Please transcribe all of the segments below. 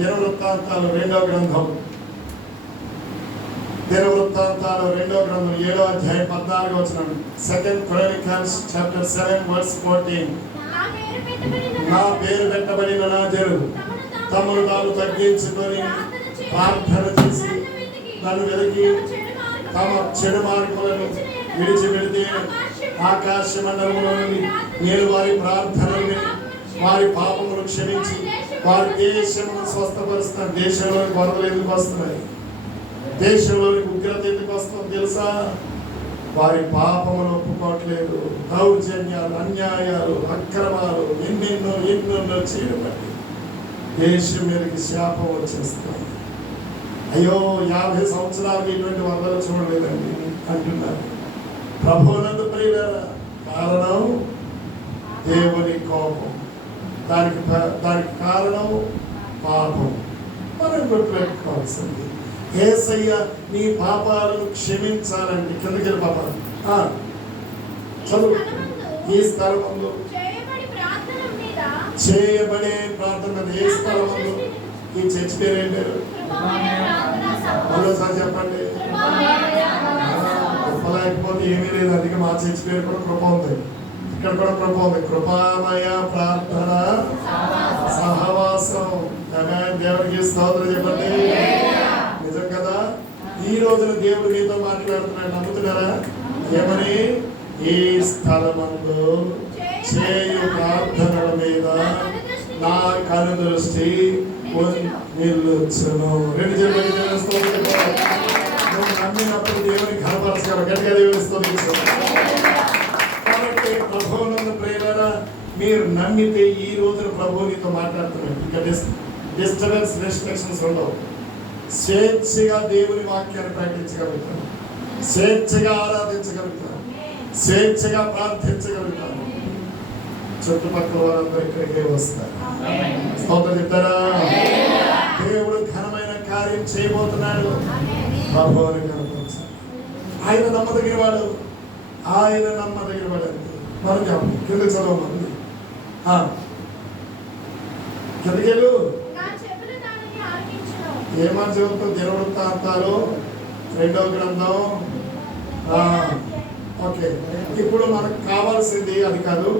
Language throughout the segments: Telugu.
దినవృత్తాంతాలు 2వ గ్రంథం 7వ అధ్యాయం 14వ వచనం. 2 Chronicles chapter 7 verse 14. నా పేరు పెట్టబడిన నా జనులు తమను తాము తగ్గించుకొని ప్రార్థన చేసి నన్ను వెలికి తమ చెడు మార్పులను విడిచిపెడితే ఆకాశ మండలంలో నుండి నేను వారి ప్రార్థనల్ని వారి పాపములు క్షమించి వారి దేశమును స్వస్థపరుస్తాను. దేశంలోని కొరతలు ఎందుకు వస్తున్నాయి? దేశంలోని ఉగ్రత ఎందుకు వస్తుంది తెలుసా? వారి పాపములు ఒప్పుకోవట్లేదు. దౌర్జన్యాలు, అన్యాయాలు, అక్రమాలు ఎన్నెన్నో చేయడం బట్టి దేశం మీదకి శాపం వచ్చేస్తుంది. అయ్యో 50 సంవత్సరాలు ఇటువంటి వరదలు చూడలేదండి అంటున్నారు. ప్రభువునందు ప్రియులారా, కారణం దేవుని కోపం. దానికి కారణం పాపం. మనం గుర్తుపెట్టుకోవాల్సింది, యేసయ్య నీ పాపాలను క్షమించాలండి. కిందకి పాపాలు చదువు. ఈ స్థలమందు చేయబడే ప్రార్థన ఏ స్థలమందు? ఈ చర్చ్ పేరు ఏం పేరు? మరోసారి చెప్పండి. కృప లేకపోతే ఏమీ లేదు. అందుకే మా చర్చ్ పేరు కూడా కృప ఉంది. ఇక్కడ కూడా కృప ఉంది. కృపామయ ప్రార్థన సహవాసం. దేవుడికి స్తోత్రం చెప్పండి. నిజం కదా? ఈ రోజున దేవుడు మీతో మాట్లాడుతున్నాడు. నమ్ముతున్నారా? ఏమని? ఈ స్థలమందు చేయు ప్రార్థనల మీద నా కనుదృష్టి నిలుచును. 2 జన్మకి నమ్మినప్పుడు దేవుని కనపరచగలరు. గట్టిగా దేవుని స్తోత్రం. కాబట్టి ప్రభువునందు ప్రియులారా, మీరు నమ్మితే ఈ రోజున ప్రభువు నీతో మాట్లాడుతున్నాడు. ఇంకా డిస్టర్బెన్స్, రెస్ట్రిక్షన్స్ ఉండవు. స్వేచ్ఛగా దేవుని వాక్యాన్ని ప్రకటించగలుగుతాను, స్వేచ్ఛగా ఆరాధించగలుగుతాను, స్వేచ్ఛగా ప్రార్థించగలుగుతాను. చుట్టుపక్కల వారందరూ ఇక్కడికే వస్తారు. స్తోత్రం చెప్తారా? దేవుడు ఘనమైన కార్యం చేయబోతున్నాడు. ప్రభువుని కనపరచాలి. ఆయన నమ్మదగిన వాడు. ఆయన నమ్మదగిన వాడు అంటే మనం చెప్పండి. కింద చదవమంది కిందకెళ్ళు. ఏమని చదువుతాం? దినవృత్తాంతాలు 2వ గ్రంథం. ఓకే, ఇప్పుడు మనకు కావాల్సింది అది కాదు.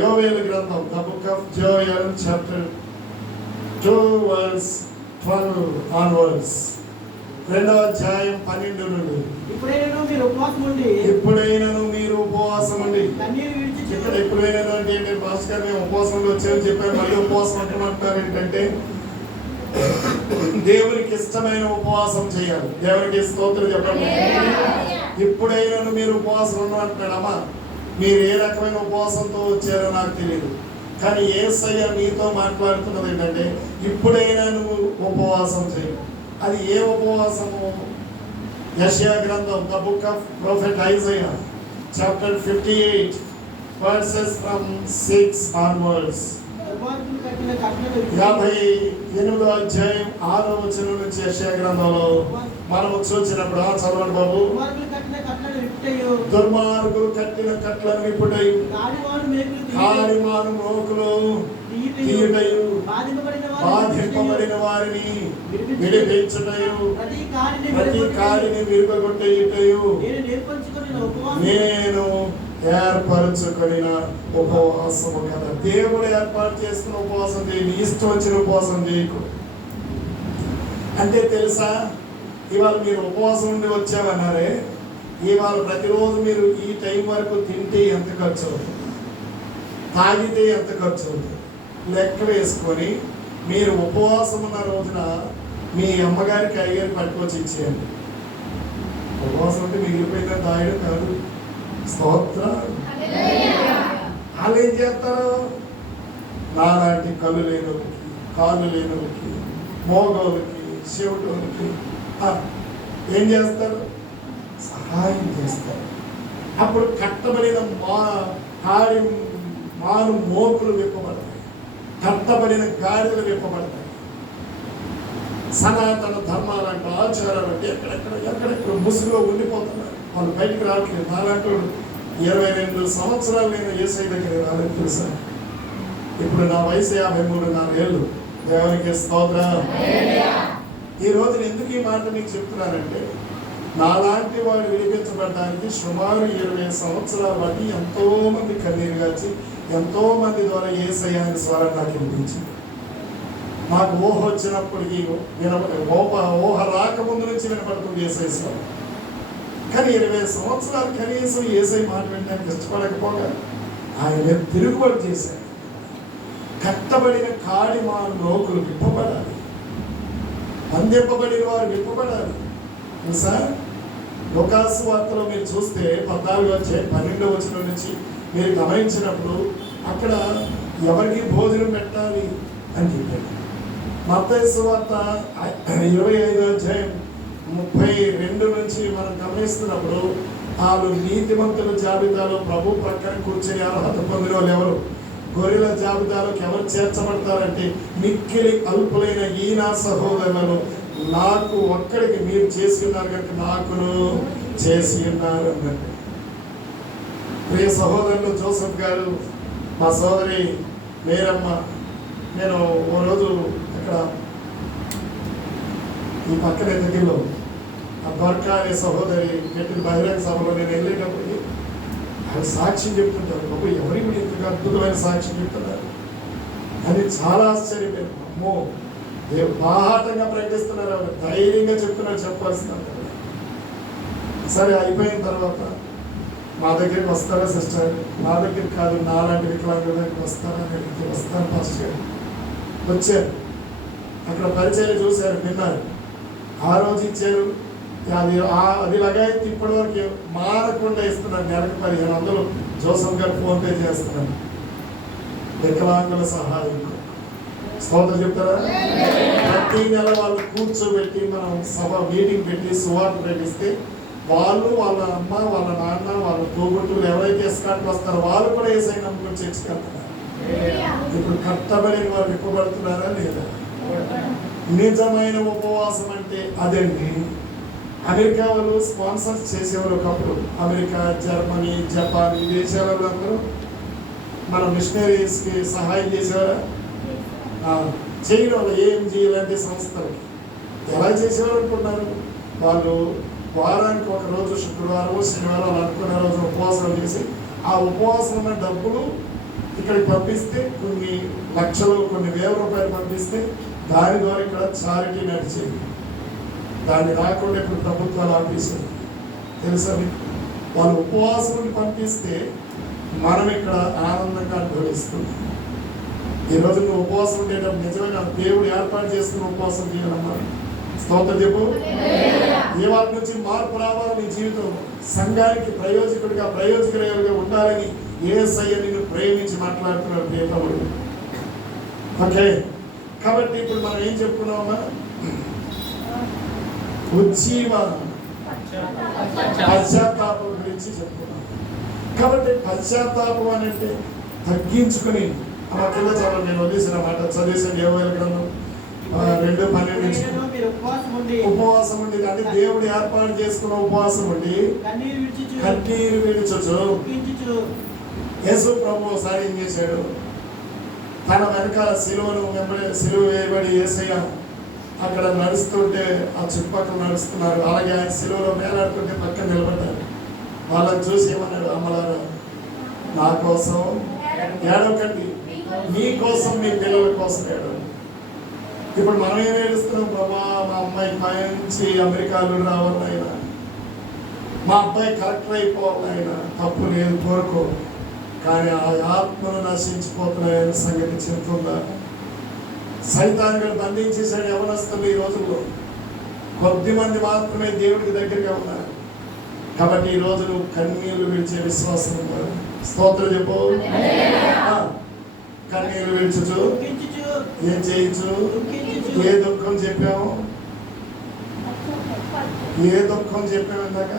యోవేలు గ్రంథం, the book of Joel chapter 2 verse 12 onwards. 2వ అధ్యాయం 12 నుండి. ఇప్పుడైనను మీరు ఉపవాసం ఉండి ఇక్కడ ఎప్పుడైనా అంటే నేను భాస్కర్ మేము ఉపవాసంలో వచ్చామని చెప్పాను. మళ్ళీ ఉపవాసం అంటున్నారు. ఏంటంటే దేవునికి ఇష్టమైన ఉపవాసం చేయాలి. దేవునికి స్తోత్రం చెప్పండి. ఇప్పుడైనా మీరు ఉపవాసం ఉన్నట్టు అమ్మా, మీరు ఏ రకమైన ఉపవాసంతో వచ్చారో నాకు తెలియదు, కానీ యేసయ్య మీతో మాట్లాడుతున్నది ఏంటంటే ఇప్పుడైనా నువ్వు ఉపవాసం చేయి. అది ఏ ఉపవాసము? యెషయా గ్రంథం, the book of prophet Isaiah chapter 58 verses from 6 onwards. 58వ అధ్యాయం 6వ వచనం నుంచి యెషయా గ్రంథంలో మనం చూసినప్పుడు చదవండి బాబు. దుర్మార్గులు కట్టిన కట్లను విప్పుటయు, కాడిమాను మోకులు తీయుటయు, బాధింపబడిన వారిని విడిపించుటయు, ప్రతి కాడిని విరుగొట్టయుటయు నేను ఏర్పరచుకుని ఉపవాసము కదా. దేవుడు ఏర్పాటు చేసుకున్న ఉపవాసం చేయి. నీ ఇష్టం వచ్చిన ఉపవాసం చేయకు. అంటే తెలుసా, ఇవాళ మీరు ఉపవాసం ఉండి వచ్చామన్నారే, ఇవాళ ప్రతిరోజు మీరు ఈ టైం వరకు తింటే ఎంత ఖర్చు అవుతుంది, తాగితే ఎంత ఖర్చు అవుతుంది లెక్క వేసుకొని మీరు ఉపవాసం ఉన్న రోజున మీ అమ్మగారికి అయ్యారు పట్టుకొచ్చి ఇచ్చేయండి. ఉపవాసం అంటే మిగిలిపోయిందని తాగడం కాదు. స్తోత్రం. వాళ్ళు ఏం చేస్తారు? నాలాంటి కళ్ళు లేనోళ్ళకి, కాళ్ళు లేనోళ్ళకి, మోగోళ్ళకి, చెవిటోళ్ళకి ఏం చేస్తారు? సహాయం చేస్తారు. అప్పుడు కట్టబడిన మాను మోకులు విప్పబడతాయి, కట్టబడిన గాడిదలు విప్పబడతాయి. సనాతన ధర్మాలంటే, ఆచారాలంటే ఎక్కడెక్కడ ముసుగులో ఉండిపోతున్నారు. వాళ్ళు బయటికి రావట్లేదు. నాలాంటి 22 సంవత్సరాలు నేను యేసయ్య దగ్గర రాలేదు తెలుసా. ఇప్పుడు నా వయసు 53 ఏళ్ళు. దేవునికి స్తోత్రం. ఈ రోజు ఎందుకు ఈ మాట మీకు చెప్తున్నానంటే, నాలాంటి వాడు విడిపించబడడానికి సుమారు 20 సంవత్సరాల బట్టి ఎంతో మంది కన్నీరు గాచి ఎంతో మంది ద్వారా యేసయ్యని స్వరం నాకు వినిపించింది. నాకు ఊహ వచ్చినప్పటికీ ఊహ రాకముందు నుంచి వినపడుతుంది యేసయ్య స్వరం. కానీ 20 సంవత్సరాలు కనీసం యేసయ్య మాట వినడానికి ఇష్టపడకపోగా ఆయన తిరుగుబాటు చేశారు. కట్టబడిన కాడి మా లోకులు విప్పబడాలి, అందింపబడిన వారు విప్పబడాలి. తెలుసా, లోకాసు వార్తలో మీరు చూస్తే 14-12 వచనం నుంచి మీరు గమనించినప్పుడు అక్కడ ఎవరికి భోజనం పెట్టాలి అని చెప్పారు. మత్తయి సువార్త 25-32 నుంచి మనం గమనిస్తున్నప్పుడు వాళ్ళు నీతిమంతుల జాబితాలో ప్రభు ప్రక్కన కూర్చొని అర్హత పొందిన వాళ్ళు ఎవరు, గొర్రెల జాబితాలోకి ఎవరు చేర్చబడతారంటే మిక్కిలి అల్పులైన ఈ నా సహోదరులను నాకు ఒక్కడికి మీరు చేసి ఉన్నారు కనుక నాకును చేసి ఉన్నారు అన్నట్టు. ప్రియ సహోదరులు జోసఫ్ గారు, మా సోదరి మేరమ్మ, నేను ఓ రోజు ఇక్కడ ఈ పక్కనే దగ్గరలో ఆ దొరక అనే సహోదరి పెట్టిన బహిరంగ సభలో నేను వెళ్ళేటప్పుడు ఆయన సాక్ష్యం చెప్తుంటారు. బాబు ఎవరి కూడా ఇంతగా అద్భుతమైన సాక్ష్యం చెప్తున్నారు అని చాలా ఆశ్చర్యపోయారు. అమ్మో, బాహాటంగా ప్రకటిస్తున్నారు, ఆవిడ ధైర్యంగా చెప్తున్నారు, చెప్పాల్సిన. సరే అయిపోయిన తర్వాత మా దగ్గరికి వస్తారా సిస్టర్, మా దగ్గరికి కాదు నాలాంటి వికలాంగుల దగ్గరికి వస్తారా, దగ్గరికి వస్తాను ఫాస్ట్ గారు వచ్చారు. అక్కడ పరిచయం చూశారు, విన్నారు, ఆ రోజు ఇచ్చారు. అది లగాయత్తు ఇప్పటి వరకు మారకుండా ఇస్తున్నారు. నెలకు 1500 జోసఫ్ గారు ఫోన్పే చేస్తున్నారు. వికలాంగుల సహాయం స్తోత్రం చెప్తారా. ప్రతి నెల వాళ్ళు కూర్చోబెట్టి మనం సభ మీటింగ్ పెట్టి సువార్త ప్రకటిస్తే వాళ్ళు, వాళ్ళ అమ్మ, వాళ్ళ నాన్న, వాళ్ళ తోబుట్టులు ఎవరైతే ఎస్కాట్కి వస్తారో వాళ్ళు కూడా యేసయ్య నమ్ముకొని చర్చికి వెళ్తున్నారు. ఇప్పుడు కట్టబడిన వారు విప్పబడుతున్నారా లేదా? నిజమైన ఉపవాసం అంటే అదండి. అమెరికా వాళ్ళు స్పాన్సర్ చేసేవారు ఒకప్పుడు. అమెరికా, జర్మనీ, జపాన్ ఈ దేశాలలో అందరూ మన మిషనరీస్కి సహాయం చేసేవారా? చేయడం వాళ్ళు ఏఎంజీ ఇలాంటి సంస్థలకి ఎలా చేసేవారు అనుకుంటున్నారు? వాళ్ళు వారానికి ఒక రోజు శుక్రవారం, శనివారం అనుకున్న రోజు ఉపవాసం చేసి ఆ ఉపవాసం ఉన్న డబ్బులు ఇక్కడికి పంపిస్తే కొన్ని లక్షలు, కొన్ని వేల రూపాయలు పంపిస్తే దాని ద్వారా ఇక్కడ చారిటీ నడిచేది. దాన్ని రాకుండా ఇప్పుడు ప్రభుత్వాలు ఆపేశారు. తెలుసా మీకు? వాళ్ళు ఉపవాసం పంపిస్తే మనం ఇక్కడ ఆనందంగా అనుభవిస్తున్నాం. ఈరోజు నువ్వు ఉపవాసం ఉండేటప్పుడు నిజమైన దేవుడు ఏర్పాటు చేసుకుని ఉపవాసం చేయాలమ్మా. స్తోత్రం చెప్పు. ఇవాళ నుంచి మార్పు రావాలి నీ జీవితం. సంఘానికి ప్రయోజకులుగా ఉండాలని యేసయ్య నిన్ను ప్రేమించి మాట్లాడుతున్నాడు ప్రియతముడు. ఓకే, కాబట్టి ఇప్పుడు మనం ఏం చెప్పుకున్నామా? ఉజ్జీవ పశ్చాత్తాపం గురించి చెప్పుకున్నాం. కాబట్టి పశ్చాత్తాపం అని అంటే తగ్గించుకుని, ఆ కింద చదవండి, నేను వదిలేసిన మాట చదివేసాను. యోవేలు గ్రంథం 2:12 ఉపవాసం ఉండి అంటే దేవుడు ఏర్పాటు చేసుకున్న ఉపవాసం ఉండి కన్నీరు విడుచుచు. యేసు ప్రభు ఒకసారి ఏం చేశాడు? తన వెనకాల సిలువ వేయబడి యేసయ్య అక్కడ నడుస్తుంటే ఆ చుట్టుపక్కల నడుస్తున్నారు. అలాగే ఆయన సిలువలో వేలాడుతుంటే పక్కన నిలబడ్డారు. వాళ్ళని చూసి ఏమన్నాడు? అమ్మలారా, నా కోసం ఏడవకండి, మీ కోసం, మీ పిల్లల కోసం ఏడవ. ఇప్పుడు మనం ఏం ఏడుస్తున్నాం? బాబా, మా అమ్మాయి మంచి అమెరికాలో రావాలి అయినా, మా అబ్బాయి కలెక్టర్ అయిపోవాలి అయినా, తప్పు లేదు, కోరుకో. కానీ ఆ ఆత్మను నశించిపోతున్నాయని సంగతి చెప్తుందా? సైతానుడు బంధించేశాడు యవనస్తులు. ఈ రోజుల్లో కొద్ది మంది మాత్రమే దేవుడికి దగ్గరగా ఉన్నారు. కాబట్టి ఈ రోజు నువ్వు కన్నీళ్లు విడిచే విశ్వాసం ఉన్నారు. స్తోత్రం చెప్పు. కన్నీళ్లు విడిచు. ఏం చేయొచ్చు? ఏ దుఃఖం చెప్పాము? ఏ దుఃఖం చెప్పాము? ఇందాక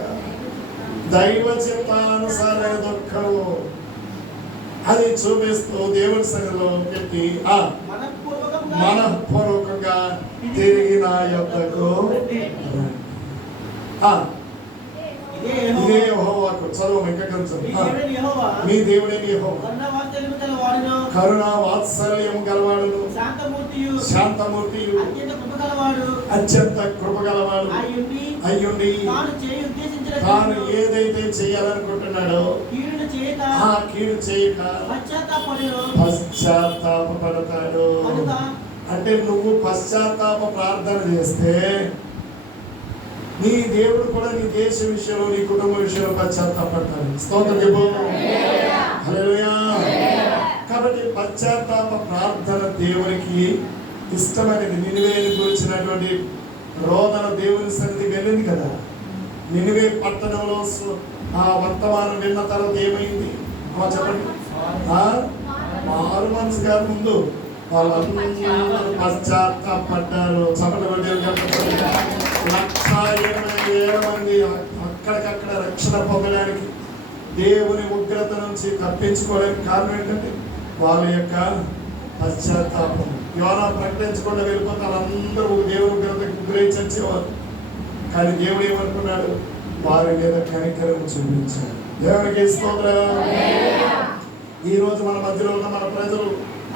దైవ చిత్తానుసారైన దుఃఖము అది చూపిస్తూ దేవుడి సన్నిధిలో పెట్టి మనఃపూర్వకంగా తిరిగి నా యొద్దకు. ఇదే యెహోవాకు. చదువు ఇంకా కొంచెం. మీ దేవుడే యెహోవా, కరుణ వాత్సల్యం గలవాడును, శాంతమూర్తియు శాంతమూర్తియు అత్యంత కృపగలవాడు అత్యంత కృపగలవాడు అయ్యుండి తాను ఏదైతే చేయాలనుకుంటున్నాడో ఆ కీడు చేయక పశ్చాత్తాపడతాడు. అంటే నువ్వు పశ్చాత్తాప ప్రార్థన చేస్తే నీ దేవుడు కూడా నీ దేశ విషయంలో నీ కుటుంబ విషయంలో పశ్చాత్తాపడతాడు. స్తోత్రం చెప్పు. హల్లెలూయా. కాబట్టి పశ్చాత్తాప ప్రార్థన దేవునికి ఇష్టమైనది. నినివేని గురించినటువంటి రోదన దేవుని సన్నిధికి వెళ్ళింది కదా. నినివే పట్టణంలో ఆ వర్తమానం విన్న తర్వాత ఏమైంది చెప్పండి. మారు మనసు గారి ముందు వాళ్ళందరూ పశ్చాత్తాపడ్డారు. చప్పట్లు 1,80,000 మంది అక్కడికక్కడ రక్షణ పొందడానికి, దేవుని ఉగ్రత నుంచి తప్పించుకోవడానికి కారణం ఏంటంటే వాళ్ళ యొక్క పశ్చాత్తాపం. యోనా ప్రకటించకుండా వెళ్ళిపోతే వాళ్ళందరూ దేవుని ఉగ్రతకు గురైంచేవారు. కానీ దేవుడు ఏమనుకున్నాడు? వారి మీద కనికరం చూపించాడు. దేవునికి స్తోత్రం. ఈ రోజు మన మధ్యలో ఉన్న మన ప్రజలు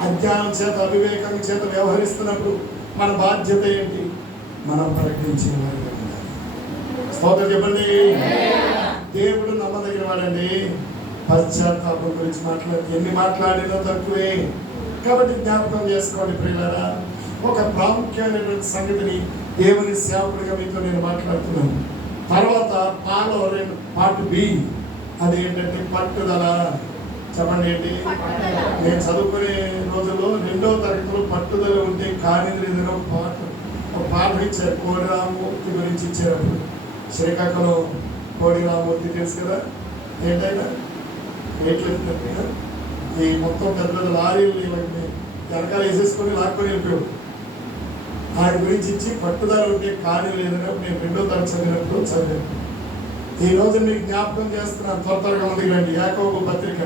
అజ్ఞానం చేత అవివేకం చేత వ్యవహరిస్తున్నప్పుడు మన బాధ్యత ఏంటి? మనం ప్రకటించిన వారి. స్తోత్రం చెప్పండి. దేవుడు నమ్మదగిన వాడండి. పశ్చాత్తాపం గురించి ఎన్ని మాట్లాడినా తక్కువే. కాబట్టి జ్ఞాపకం చేసుకోండి ప్రియులారా. ఒక ప్రాముఖ్యమైనటువంటి సంగతిని దేవుని సేవకుడిగా మీతో నేను మాట్లాడుతున్నాను. తర్వాత పార్ట్ బి, అది ఏంటంటే పట్టుదల. చెప్పండి ఏంటి? నేను చదువుకునే రోజుల్లో 2వ తరగతిలో పట్టుదల ఉంటే కానీ ఏదైనా ఒక పాఠం ఇచ్చారు. కోడి రామూర్తి గురించి ఇచ్చారు. శ్రీకాకుళం కోడి రామూర్తి తెలుసు కదా. ఏంటైనా ఎట్లా ఈ మొత్తం పెద్ద పెద్ద లారీలు వెనకాల వేసేసుకొని లాక్కొని వెళ్ళిపోయాడు. ఆయన గురించి ఇచ్చి పట్టుదల ఉంటే కానీ లేదని నేను 2వ తరగతి చదివినప్పుడు చదివాను. ఈ రోజు మీకు జ్ఞాపకం చేస్తున్నాను. త్వరగా ఉంది రండి. యాకోబు పత్రిక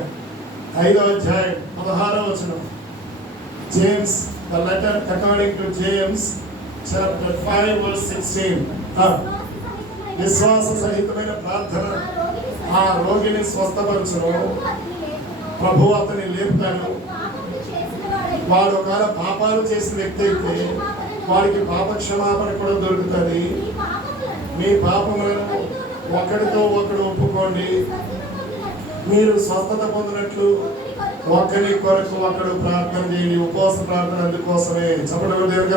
5వ అధ్యాయం 16వ వచనం. James, the letter according to James chapter 5 verse 16. విశ్వాస సహితమైన ప్రార్థన ఆ రోగిని స్వస్థపరచును, ప్రభు అతని లేపుతాడు. వాడు ఒకవేళ పాపాలు చేసిన వ్యక్తి అయితే వాడికి పాప క్షమాపణ కూడా దొరుకుతుంది. మీ పాపములను ఒకరితో ఒకడు ఒప్పుకోండి, మీరు స్వస్థత పొందినట్లు ఒకరి కొరకు ఒకడు ప్రార్థన చేయండి. ఉపవాస ప్రార్థన అందుకోసమే. చెప్పడం దేవుడు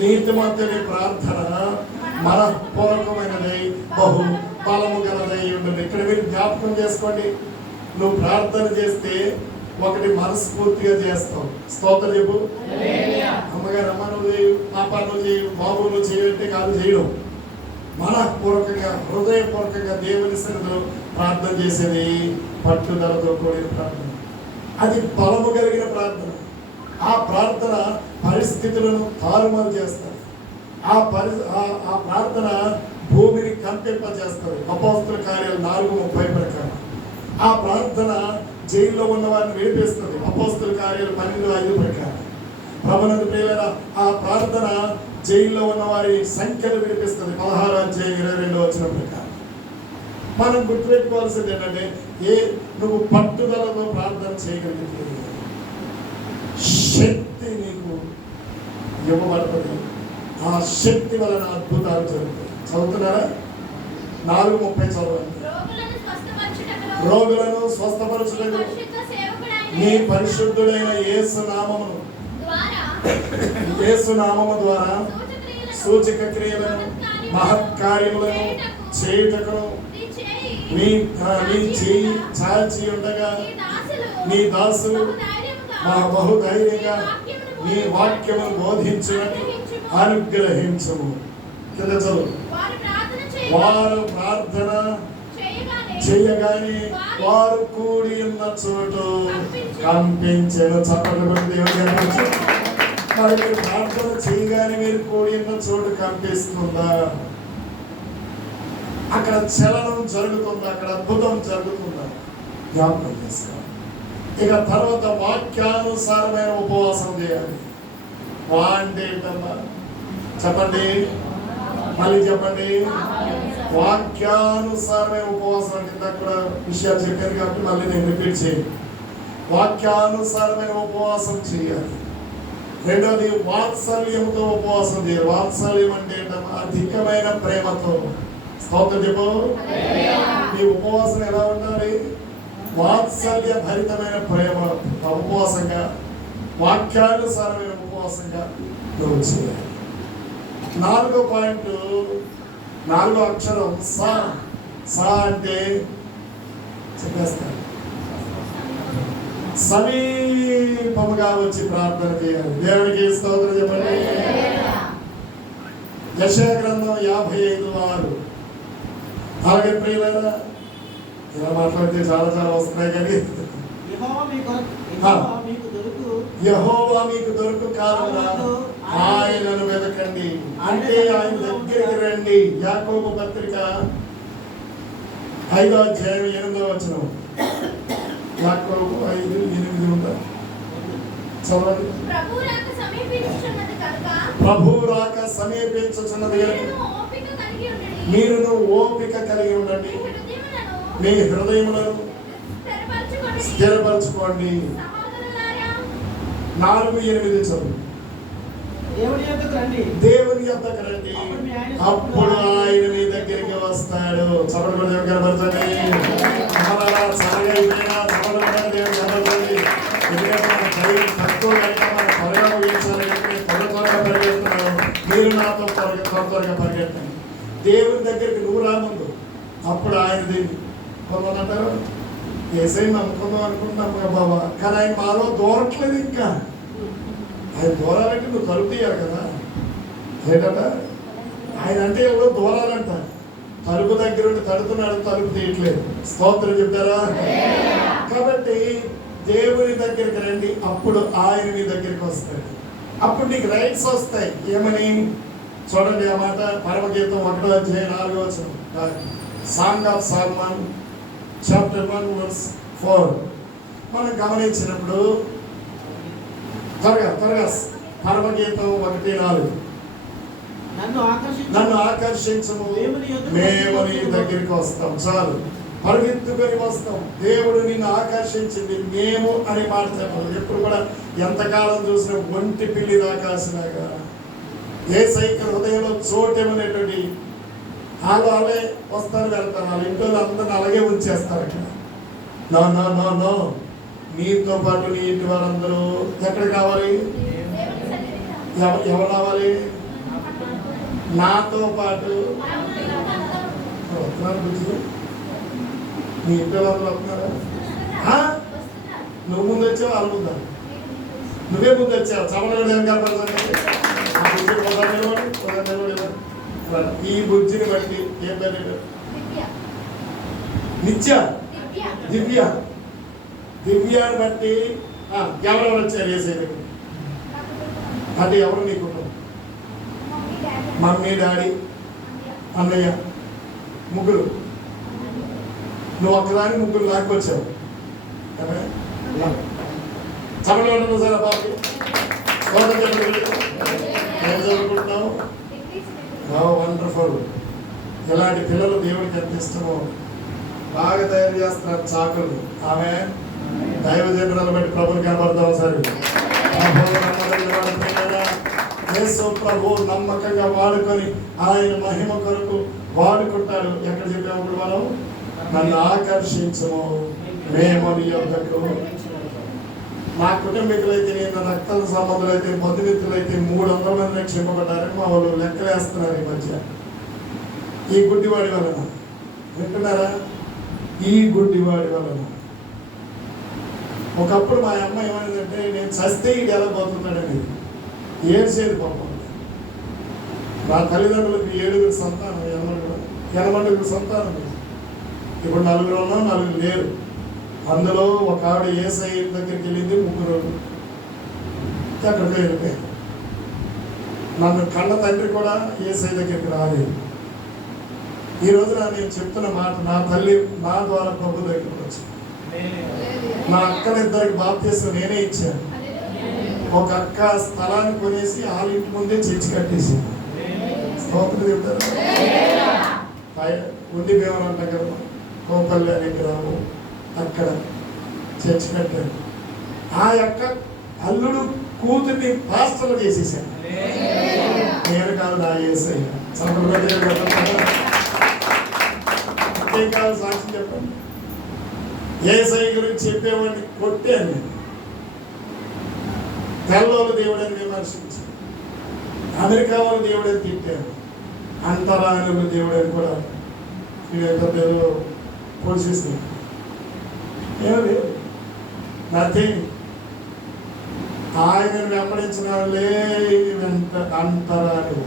నీతిమంతుని ప్రార్థన మనఃపూర్వకమైనదై బహు బలము గలదై ఉంటుంది. ఇక్కడ మీరు జ్ఞాపకం చేసుకోండి. నువ్వు ప్రార్థన చేస్తే ఒకటి మనస్ఫూర్తిగా చేస్తావు. స్తోత్రం చెప్పు. అమ్మగారు అమ్మ నువ్వు చేయు, పాప నువ్వు చేయు, బాబు నువ్వు చేయంటే కాదు చేయడం. మనఃపూర్వకంగా హృదయపూర్వకంగా దేవుని సన్నిధిలో ప్రార్థన చేసేది పట్టుదలతో కూడిన ప్రార్థన. అది బలము కలిగిన ప్రార్థన. ఆ ప్రార్థన పరిస్థితులను తారుమారు చేస్తుంది. ఆ ప్రార్థన భూమిని కంపింపజేస్తుంది. అపోస్తల కార్యాలు 4:30 ప్రకారం. ఆ ప్రార్థన జైల్లో ఉన్న వారిని విడిపిస్తుంది. అపోస్తల కార్యాలు 12:5 ప్రకారం. ప్రభునందు ప్రియులారా, ఆ ప్రార్థన జైల్లో ఉన్న వారి సంఖ్యను విడిపిస్తుంది. 16వ అధ్యాయం 22వ వచనం ప్రకారం. మనం గుర్తుపెట్టుకోవాల్సింది ఏంటంటే నువ్వు పట్టుదలతో ప్రార్థన చేయగలిగితే శక్తి నీకు ఇవ్వబడుతుంది. ఆ శక్తి వలన అద్భుతాలు జరుగుతాయి. చదువుతున్నారా? 4:30 చదవండి. రోగులను స్వస్థపరచుటకు నీ పరిశుద్ధుడైన యేసు నామము ద్వారా సూచక క్రియలను మహత్కార్యములను చేయుటకును నీ చేయి చాచి ఉండగా నీ దాసులు బహుధైర్యంగా నీ వాక్యమును బోధించుటకు అనుగ్రహించము. కింద చదువు. వారు ప్రార్థన చేయగానే వారు కూడి ఉన్న చోటు కంపించెను. చప్పట్లు దేవుడు. మరి మీరు ప్రార్థన చేయగానే మీరు కూడి ఉన్న చోటు కంపిస్తుందా? అక్కడ చలనం జరుగుతుందా? అక్కడ అద్భుతం జరుగుతుందా? జ్ఞాపకం చేసుకోవాలి. ఇక తర్వాత వాక్యానుసారమైన ఉపవాసం చేయాలి. అంటే ఏంటమ్మా? చెప్పండి, మళ్ళీ చెప్పండి. వాక్యానుసారమైన ఉపవాసం అంటే ఇందాక కూడా విషయాలు చెప్పాను కాబట్టి మళ్ళీ నేను రిపీట్ చేయను. వాక్యానుసారమైన ఉపవాసం చేయాలి. రెండోది వాత్సల్యంతో ఉపవాసం చేయాలి. వాత్సల్యం అంటే ఏంటమ్మా? అధికమైన ప్రేమతో. స్తోత్రం చెప్పు. ఈ ఉపవాసం ఎలా ఉండాలి? వాత్సల్య భరితమైన ప్రేమ ఉపవాసంగా, వాక్యానుసారమైన ఉపవాసంగా నువ్వు చేయాలి. 4వ పాయింట్, 4వ అక్షరం సా. సా అంటే చెప్పేస్తాను, సమీపముగా వచ్చి ప్రార్థన చేయాలి. దేవునికి స్తోత్రం చెప్పండి. యెషయా గ్రంథం 55:6. అలాగే ప్రియులారా, ఇలా మాట్లాడితే చాలా చాలా వస్తున్నాయి కానీ యెహోవా మీకు దొరుకు కాలమున ఆయనను వెతకండి, అంటే ఆయన దగ్గరికి రండి. యాకోబు పత్రిక 5వ అధ్యాయం 8వ వచనం. యాకోబు 5:8 ఉందా? చదవండి. ప్రభు రాక సమీపించుచున్నది కనుక మీరును ఓపిక కలిగి ఉండండి, మీ హృదయములను స్థిరపరచుకోండి. 4:8 చదువు. దేవుని యొద్దకు రండి, అప్పుడు ఆయన మీ దగ్గరికి వస్తాడు. చప్పట్లు కొట్టి దేవునికి కనబరచండి. చల్లగా అయిపోయినా చప్పట్లు కొట్టి దేవునికి కనబరచండి. ఎందుకంటే మన టైం తక్కువ కనుక మన త్వరగా ముగించాలి. త్వరగా పరిగెడుతున్నాను, మీరు నాతో త్వరగా పరిగెట్టండి. దేవుని దగ్గరికి నువ్వు రా ముందు, అప్పుడు ఆయన దీన్ని కొంతమంది అంటారు ఏసై నమ్ముకుందాం అనుకుంటున్నాం కదా బాబా, కానీ ఆయన మాలో దూరట్లేదు. ఇంకా ఆయన దూరాలంటే నువ్వు తలుపు తీయాలి కదా. ఏంటట ఆయన అంటే ఎవరో దూరాలంట. తలుపు దగ్గర ఉండి తడుతున్నాడు, తలుపు తీయట్లేదు. స్తోత్రం చెప్తారా? కాబట్టి దేవుని దగ్గరికి రండి, అప్పుడు ఆయన మీ దగ్గరికి వస్తాడు. అప్పుడు నీకు రైట్స్ వస్తాయి. ఏమని చూడండి ఆ మాట. పరమగీతం 1వ అధ్యాయం 4వ వచనం. సాంగ్ ఆఫ్ సాల్మన్ చాప్టర్ 1:4 మనం గమనించినప్పుడు త్వరగా పరమగీతం 1:4. నన్ను ఆకర్షించము, మేము నీ దగ్గరికి వస్తాం. చాలు, పరిగెత్తుకొని వస్తాం. దేవుడు నిన్ను ఆకర్షించింది మేము అని మాట చెప్పాలి. ఎప్పుడు కూడా ఎంతకాలం చూసిన ఒంటి పిల్లి దాకాసినాగా ఏ సైకిల్ హృదయంలో చోటేమనేటువంటి వాళ్ళే వస్తారు, వెళ్తారు. వాళ్ళ ఇంట్లో అందరిని అలాగే ఉంచేస్తారు. అక్కడ నో నో నో నో, నీతో పాటు నీ ఇంటి వారందరూ ఎక్కడికి రావాలి? ఎవరు రావాలి? నాతో పాటు. నీ ఇంటి వాళ్ళందరూ వస్తున్నారా? నువ్వు ముందు వచ్చావు, వాళ్ళు ముందా? నువ్వే ముందు వచ్చావు. చమలు ఏం కనపడుతుంది? ఈ బుజ్జిని బట్టి ఏం పేరు? నిత్య, దివ్యాన్ని బట్టి ఎవరెవరు వచ్చారు ఏసై దగ్గర? అంటే ఎవరు నీకు? మమ్మీ, డాడీ, అన్నయ్య, ముగ్గురు. నువ్వు ఒక్కదాన్ని ముగ్గురు లాక్కొచ్చావు. చమలో ఉండదు సార్ బాబు. ఏం చదువుకుంటున్నావు? వండర్ఫుల్. ఇలాంటి పిల్లలు దేవుడికి ఎంత ఇష్టమో. బాగా తయారు చేస్తున్నారు చాకులు. ఆమె దైవజనులను బట్టి ప్రభుని కనబడతాం. సరే, యేసు ప్రభు నమ్మకంగా వాడుకొని ఆయన మహిమ కొరకు వాడుకుంటాడు. ఎక్కడ చెప్పాము మనం? నన్ను ఆకర్షించము, మేము నీ యొద్దకు. మా కుటుంబీకులైతే, నేను రక్త సంబంధులైతే, బంధుమిత్రులైతే 300 మంది రక్షింపబడ్డారని మా వాళ్ళు లెక్కలేస్తున్నారు ఈ మధ్య. ఈ గుడ్డివాడి వలన. వింటున్నారా? ఈ గుడ్డివాడి వలన. ఒకప్పుడు మా అమ్మ ఏమైందంటే, నేను చస్తే ఇది ఎలా పోతున్నాడని ఏడ్చేది పాపం. నా తల్లిదండ్రులకు 7 సంతానం, 80 సంతానం. ఇప్పుడు 4 ఉన్నాం, 4 లేరు. అందులో ఒక ఆవిడ ఏసై దగ్గరికి వెళ్ళింది, 3 ఎక్కడికి వెళ్ళిపోయారు. నన్ను కన్న తండ్రి కూడా ఏసై దగ్గరికి రాలేదు. ఈ రోజున నేను చెప్తున్న మాట, నా తల్లి నా ద్వారా ప్రభు దగ్గరికి వచ్చింది. నా అక్కలిద్దరికి బాప్తీసం నేనే ఇచ్చాను. ఒక అక్క స్థలాన్ని కొనేసి వాళ్ళ ఇంటి ముందే చర్చి కట్టేసి. స్తోత్రం చెప్తారు. ఉండి భీమవరం అంటాం కదా, కోపల్లి అనే గ్రామం, అక్కడ చర్చి కట్టారు. ఆ యొక్క అల్లుడు కూతుర్ని పాస్టర్లు చేసేసాను. నేను కాదు, నా యేసయ్య. ఇంకేం కాదు సాక్షి చెప్పండి. యేసయ్య గురించి చెప్పేవాడిని కొట్టాను నేను. తెల్లోళ్ళు దేవుడని విమర్శించాను, అమెరికా వాళ్ళు దేవుడని తిట్టాను, అంతరానులు దేవుడని కూడా పేరు పోషిస్తుంది. ఏమో లేదు, నథింగ్. ఆయనను వెంబడించిన వాళ్ళే వెంట అంతరాని.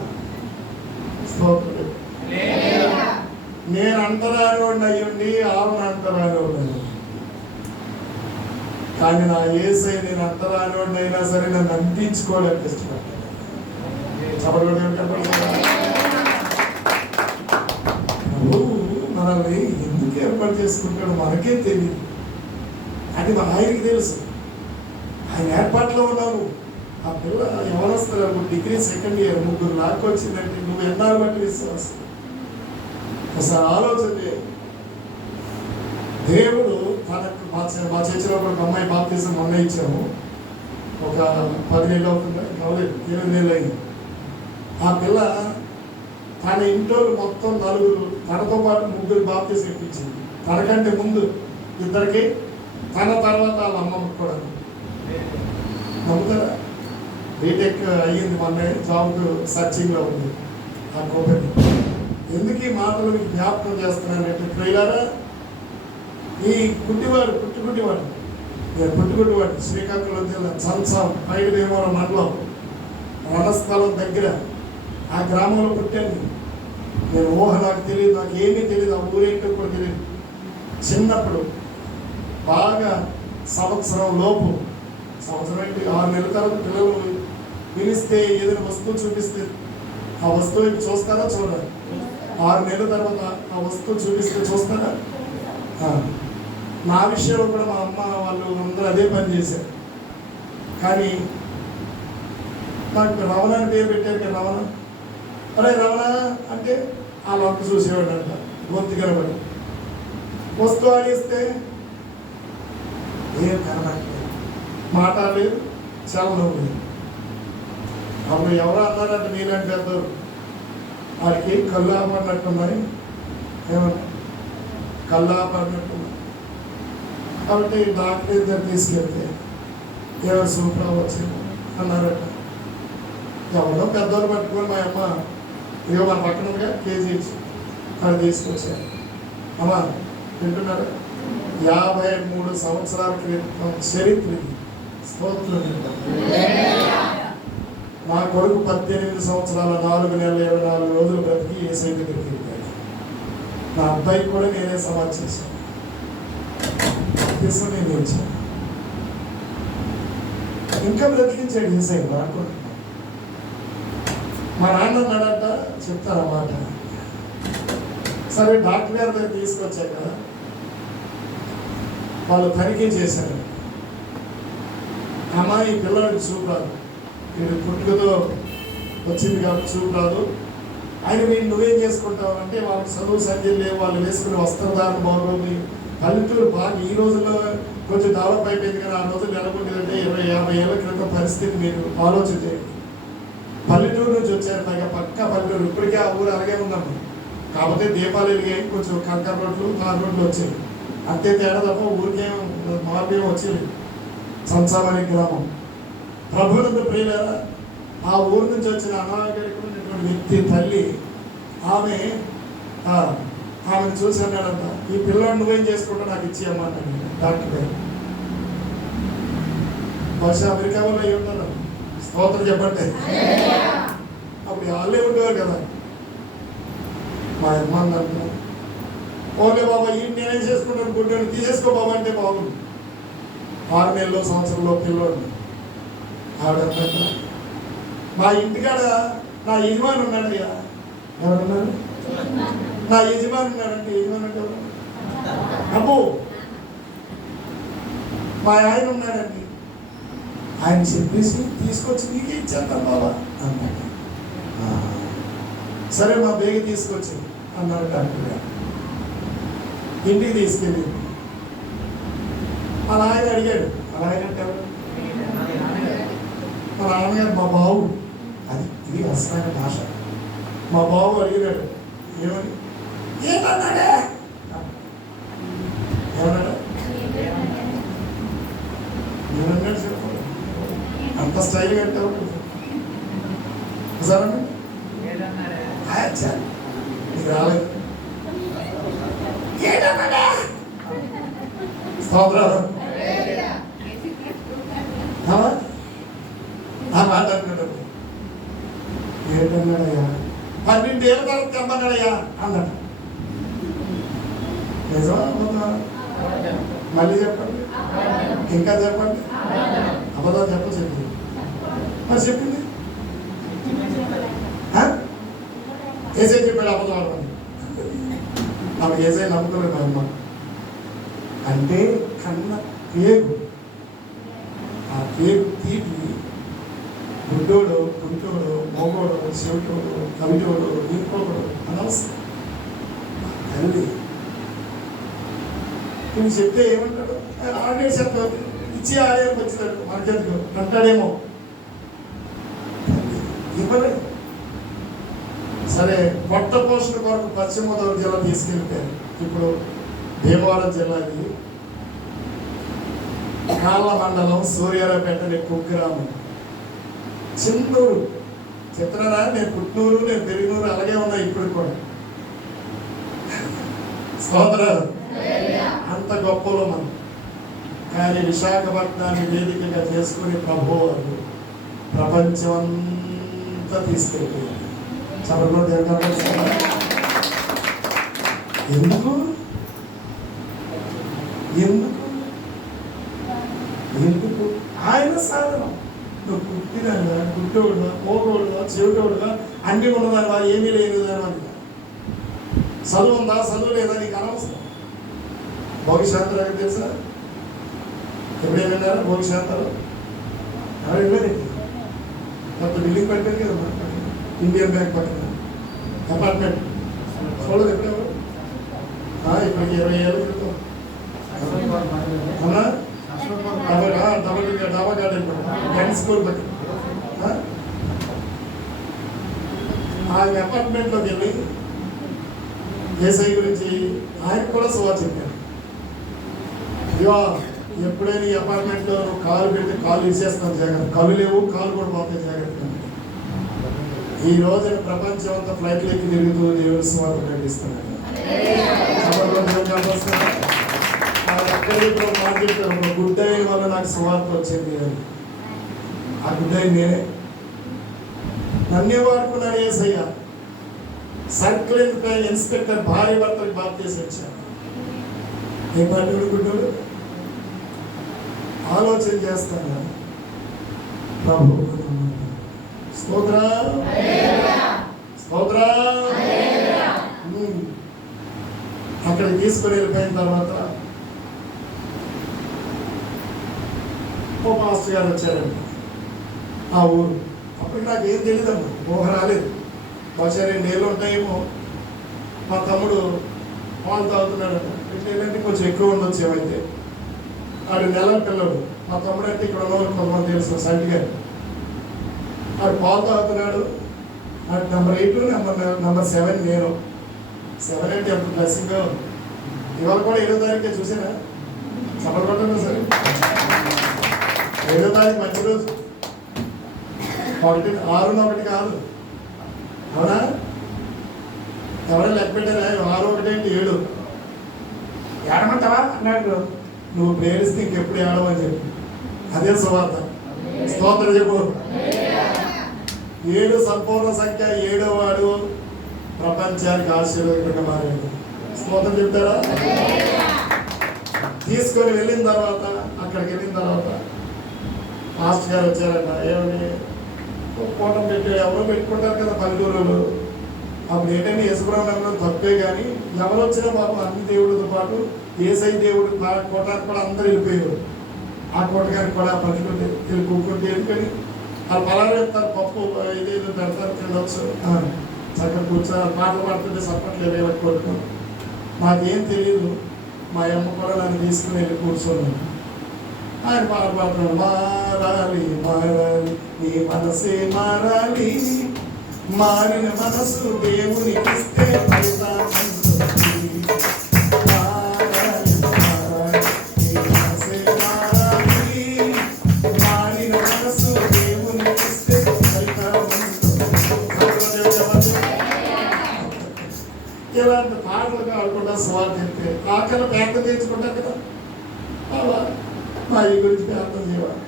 నేను అంతరానివాడిని అయ్యుండి ఆమెను అంతరానివాడిని. కానీ నా యేసయ్య నేను అంతరానివాడిని అయినా సరే నన్ను అందించుకోవడానికి ఇష్టపడ్డాను. మనల్ని ఎందుకు ఏర్పాటు చేసుకుంటాడో మనకే తెలియదు. అది ఆయనకి తెలుసు. ఆయన ఏర్పాట్లో ఉన్నావు. ఆ పిల్ల ఎవరొస్తారు? డిగ్రీ సెకండ్ ఇయర్ 3 లాక్కొచ్చిందంటే నువ్వు ఎన్నాళ్ళు బట్టి విశ్వాసం. ఒకసారి ఆలోచన చేయ. దేవుడు తనకు మా చర్చిలో ఒక అమ్మాయి బాప్తిజం మొన్న ఇచ్చాము. ఒక 10 నెలలు అవుతుందా? కావలేదు, 8 నెలలు అయింది. ఆ పిల్ల తన ఇంట్లో మొత్తం 4, తనతో పాటు 3 బాప్తిజం ఇప్పించింది. తనకంటే ముందు 2కి, తన తర్వాత వాళ్ళ అమ్మమ్మకి కూడా. నమ్ముతారా? బీటెక్ అయ్యింది, మొన్న జాబ్ సర్చింగ్లో ఉంది ఆ కోపని. ఎందుకు ఈ మాటలు మీకు జ్ఞాపకం చేస్తున్నానంటే, ప్రియులారా, ఈ పుట్టివాడు నేను పుట్టుగుడ్డివాడు శ్రీకాకుళం జిల్లా సంసం పైడిదేమూర మండలం రణస్థలం దగ్గర ఆ గ్రామంలో పుట్టాను. నేను ఊహ నాకు తెలియదు, నాకు ఏమీ తెలియదు, ఆ ఊరేంటో కూడా తెలియదు. చిన్నప్పుడు బాగా సంవత్సరం లోపు, సంవత్సరం ఏంటి 6 నెలల తర్వాత పిల్లలు పిలిస్తే ఏదైనా వస్తువు చూపిస్తే ఆ వస్తువు చూస్తారా? చూడాలి. 6 నెలల తర్వాత ఆ వస్తువు చూపిస్తే చూస్తారా? నా విషయంలో కూడా మా అమ్మ వాళ్ళు అందరూ అదే పని చేశారు. కానీ నాకు రమణ అని పేరు పెట్టారు కదా, రమణ. అరే రమణ అంటే ఆ వంక చూసేవాడు అంట, గొంతు కనబడి. వస్తువు ఆడిస్తే ఏం కనబడలేదు, మాట్లాడలేదు, చలనం లేదు. అప్పుడు ఎవరు అన్నారంటే నీలాంటి పెద్దరు వాడికి కళ్ళు ఆపడినట్టున్నాయి, ఏమన్నా కళ్ళు ఆపడినట్టున్నాయి. కాబట్టి డాక్టర్ దగ్గర తీసుకెళ్తే ఎవరు సూపర్ అవ్వచ్చు అన్నారట. ఎవరో పెద్దవాళ్ళు పట్టుకొని మా అమ్మ ఇదిగో మన పక్కనగా కేజీ ఇచ్చి అది తీసుకొచ్చారు. అమ్మ వింటున్నారా? 53 సంవత్సరాల క్రితం చరిత్ర. స్తోత్రం. నా కొడుకు 18 సంవత్సరాల 4 నెలల 24 రోజులు బ్రతికి యేసయ్య దగ్గరికి వెళ్ళాడు. నా అబ్బాయికి కూడా నేనే సమాధి చేశాను. నేను వచ్చాను, ఇంకా బ్రతికించాడు యేసయ్య నాకు. మా నాన్న అన్నాడట, చెప్తారన్నమాట. సరే డాక్టర్ గారి దగ్గర తీసుకొచ్చాక వాళ్ళు తనిఖీ చేశారు. అమ్మాయి పిల్లవాడికి చూపు రాదు, వీడు పుట్టుకతో వచ్చింది కాబట్టి చూపు రాదు. ఆయన వీళ్ళు నువ్వేం చేసుకుంటావు అంటే, వాళ్ళకి చదువు సంధ్యలు లేవు, వాళ్ళు వేసుకునే వస్త్రధారణ బాగోదు. పల్లెటూరు బాగా ఈ రోజుల్లో కొంచెం డెవలప్ అయిపోయింది, కానీ ఆ రోజులు ఎలాగుంటుందంటే 20-50 ఏళ్ళ క్రితం పరిస్థితి మీరు ఆలోచన చేయండి. పల్లెటూరు నుంచి వచ్చారు, పైగా పక్క పల్లెటూరు. ఇప్పటికే ఆ ఊరు అలాగే ఉందమ్మ. కాకపోతే దీపాలు వెలిగాయి, కొంచెం కంకర రోడ్లు, తారు రోడ్లు వచ్చాయి, అంతే తేడా తప్ప ఊరికేం మార్గం వచ్చేది. సంసామని గ్రామం. ప్రభువునందు ప్రియులారా, ఆ ఊరు నుంచి వచ్చిన అనాగరికమైనటువంటి వ్యక్తి తల్లి ఆమెను చూసి అన్నాడంట, ఈ పిల్లవాడు నువ్వేం చేసుకుంటా నాకు ఇచ్చేయమ్మా అన్నాడు డాక్టర్ గారు. బహుశా అమెరికా వాళ్ళు అయ్యి ఉన్నారు. స్తోత్రం చెప్పండి. అప్పుడు వాళ్ళే ఉండేవారు కదా. మా అమ్మ అంటారు, ఓకే బాబా ఈ నేనేం చేసుకుంటాను అనుకుంటాను, తీసేసుకో బాబా అంటే బాగుంది. 6 నెలలు సంవత్సరంలో పిల్లోడు. ఆవిడ మా ఇంటికాడ నా యజమాని ఉన్నాడయ్యా. ఎవరున్నారు? నా యజమాని ఉన్నాడంటే, యజమాని అంటే ఎవరు? అబ్బో మా ఆయన ఉన్నాడండి. ఆయన చెప్పేసి తీసుకొచ్చి నీకే ఇచ్చేద్దాం బాబా అన్నాడు. సరే మా బేగి తీసుకొచ్చి అన్నాడు డాక్టర్ గారు. ఇంటికి తీసుకెళ్ళి అలా ఆయన అడిగాడు. అలా ఆయన అంటే మా నాన్నగారు మా బావు, అది ఇది అసలైన భాష. మా బావు అడిగినాడు, ఏమని? ఏమన్నాడే? ఏమన్నాడు? ఏమన్నాడు చెప్పు. అంత స్టైల్ కట్టావు సరే నీకు రాలేదు. స్తోత్రం. ఆ మాట అంటున్నాడు. ఏంటన్నాడయ్యా? 12 ఏళ్ళ తర్వాత తెమ్మన్నాడయ్యా అన్నాడు. నిజమా? మళ్ళీ చెప్పండి, ఇంకా చెప్పండి. అబద్ధం చెప్పండి. మరి చెప్పింది ఏసై చెప్పాడు అబద్ధం ఆడమని. ఆమె ఏసై నమ్ముకోలేదు మా అమ్మ. అంటే కన్న పేరు, ఆ పేరు తీపి గుడ్డోడు, గుంటోడు, మోగోడు, చెవిటోడు, కవిటోడు, ఇంకోడు అనవసరం. తల్లి నేను చెప్తే ఏమంటాడు? ఆయన ఆల్రెడీ చెప్తాడు, ఇచ్చి ఆలయానికి వచ్చినాడు, మనకెందుకు అంటాడేమో. ఇవ్వలేదు. సరే, పొట్ట పోషణ కొరకు పశ్చిమ గోదావరి జిల్లా తీసుకెళ్ళిపోయారు. ఇప్పుడు భీమవరం జిల్లా, ఇది కాళ్ళ మండలం, సూర్యారావుపేట, నేను కుగ్రామం, చిన్నూరు. చెప్తున్నారా? నేను పుట్టినూరు, నేను పెరిగినూరు అలాగే ఉన్నాయి ఇప్పుడు కూడా. స్తోత్రాలు. అంత గొప్పలో మనం. కానీ విశాఖపట్నాన్ని వేదికగా చేసుకుని ప్రభువు ప్రపంచం అంతా తీసుకెళ్ళిపోయారు. సభలో ఎందుకు ఎందుకు ఎందుకు ఆయన సాధనం. నువ్వు పుట్టినగా, గుడ్డోడుగా, మోగోడుగా, చెవిటోడుగా, అన్ని ఉన్నదాని వారు ఏమీ లేదు అని. చదువు ఉందా, చదువు లేదా నీకు అనవసరం. భోగిశాంతరానికి తెలుసా? ఎప్పుడేమన్నారా భోగిశాంతరం? ఎవరు వెళ్ళలేదు. మొత్తం బిల్డింగ్ పట్టారు కదా, ఇండియన్ బ్యాంక్ పక్కన అపార్ట్మెంట్ చూడదు. ఎప్పుడెవరు ఇప్పటికి 20 ఏళ్ళ క్రితం అవునా? డాబా గార్డెన్ గైడ్ స్కూల్ పక్కన ఆ అపార్ట్మెంట్లోకి వెళ్ళి ఏసై గురించి ఆయనకు కూడా సువార్త చెప్పారు. ఇవా ఎప్పుడైనా ఈ అపార్ట్మెంట్లో నువ్వు కాలు పెడితే కాలు ఇచ్చేస్తాను జాగ్రత్త, కళ్ళు లేవు, కాలు కూడా పోతాయి జాగ్రత్త. ఈ రోజున ప్రపంచం అంతా ఫ్లైట్లు ఎక్కి తిరుగుతూ దేవుడి సువార్త ప్రకటిస్తున్నాడు. మాట్లాడతారు, గుడ్ అయిన వల్ల నాకు సువార్త వచ్చింది అని. ఆ గుడ్ అయిన నేనే. నన్నే వాడుకున్నాడు యేసయ్య. సర్కిల్ ఇన్స్పెక్టర్ భార్య భర్తలకు బాధ చేసి వచ్చాడు. ఏ పార్టీ గుడ్డోడు ఆలోచన చేస్తాను. ప్రభు స్తోత్ర స్తోత్ర. అక్కడికి తీసుకుని వెళ్ళిపోయిన తర్వాత ఓ మాస్టర్ గారు వచ్చారండి ఆ ఊరు. అప్పటికి నాకు ఏం తెలియదమ్మా, ఊహ రాలేదు. బహుశా 2 ఏళ్ళు ఉంటాయేమో. మా తమ్ముడు పాలు తాగుతున్నాడు. 2 ఏళ్ళంటే కొంచెం ఎక్కువ ఉండొచ్చు ఏమైతే. ఆడు నెలల పిల్లడు. మా తమ్ముడు అంటే ఇక్కడ ఉన్న వాళ్ళు కొంతమంది తెలుసు, సంటి గారు. ఆడు పాలు తాగుతున్నాడు. ఆడు నెంబర్ 8, నెంబర్ 7 నేను. 7 అంటే ఎంత బ్లెస్సింగ్. ఇవాళ కూడా 7వ తారీఖే చూసానా? సఫర్ కొట్టను సరే. 7వ తారీఖు మంచి రోజు. 6/1 కాదు, అవునా? ఎవరైనా లెక్క పెట్టారా? 6/1 ఏంటి 7 ఏడమంటావా అన్నాడు. నువ్వు ప్రేరిస్తే ఇంకెప్పుడు ఏడవని చెప్పి. అదే సువార్త. స్తోత్రం చెప్పు. 7 సంపూర్ణ సంఖ్య, 7వ వాడు ప్రపంచానికి ఆశీర్వాదంగా మారాడు. స్తోత్రం చెప్తారా? తీసుకొని వెళ్ళిన తర్వాత, అక్కడికి వెళ్ళిన తర్వాత మాస్టర్ గారు వచ్చారంట. ఏమని కూటం పెట్టి ఎవరో పెట్టుకుంటారు కదా పల్లెటూరులో. అప్పుడు ఏంటంటే యేసుప్రభువు తప్పే, కానీ ఎవరు వచ్చినా పాపం అన్ని దేవుడితో పాటు యేసై దేవుడు కోటానికి కూడా అందరూ వెళ్ళిపోయారు. ఆ కోటగారికి కూడా పల్లెటూరు కూకుంటే ఎందుకని వాళ్ళు పలారు చెప్తారు, పప్పు ఇదేదో పెడతారు, తినవచ్చు. చక్కగా కూర్చొని పాటలు పాడుతుంటే సప్పట్లు వేలకు కొడుకు. నాకేం తెలియదు. మా అమ్మ కూడా నన్ను తీసుకుని వెళ్ళి కూర్చోన్నాను. ఆయన పాట పాడుతున్నాడు. మారాలి మారాలి నీ మనసే మారాలి, మారిన మనసు దేవునికి ఇస్తే ఫలితాన్నిస్తుంది. మారాలి, మారాలి, నీ మనసే మారాలి, మారిన మనసు దేవునికి ఇస్తే ఫలితాన్నిస్తుంది. ఇలాంటి పాటలు కాకుండా స్వార్థ చెప్తే ఆకలి పేద తెచ్చుకుంటారు కదా, అలా మా ఈ గురించి ప్రార్థన చేయాలి.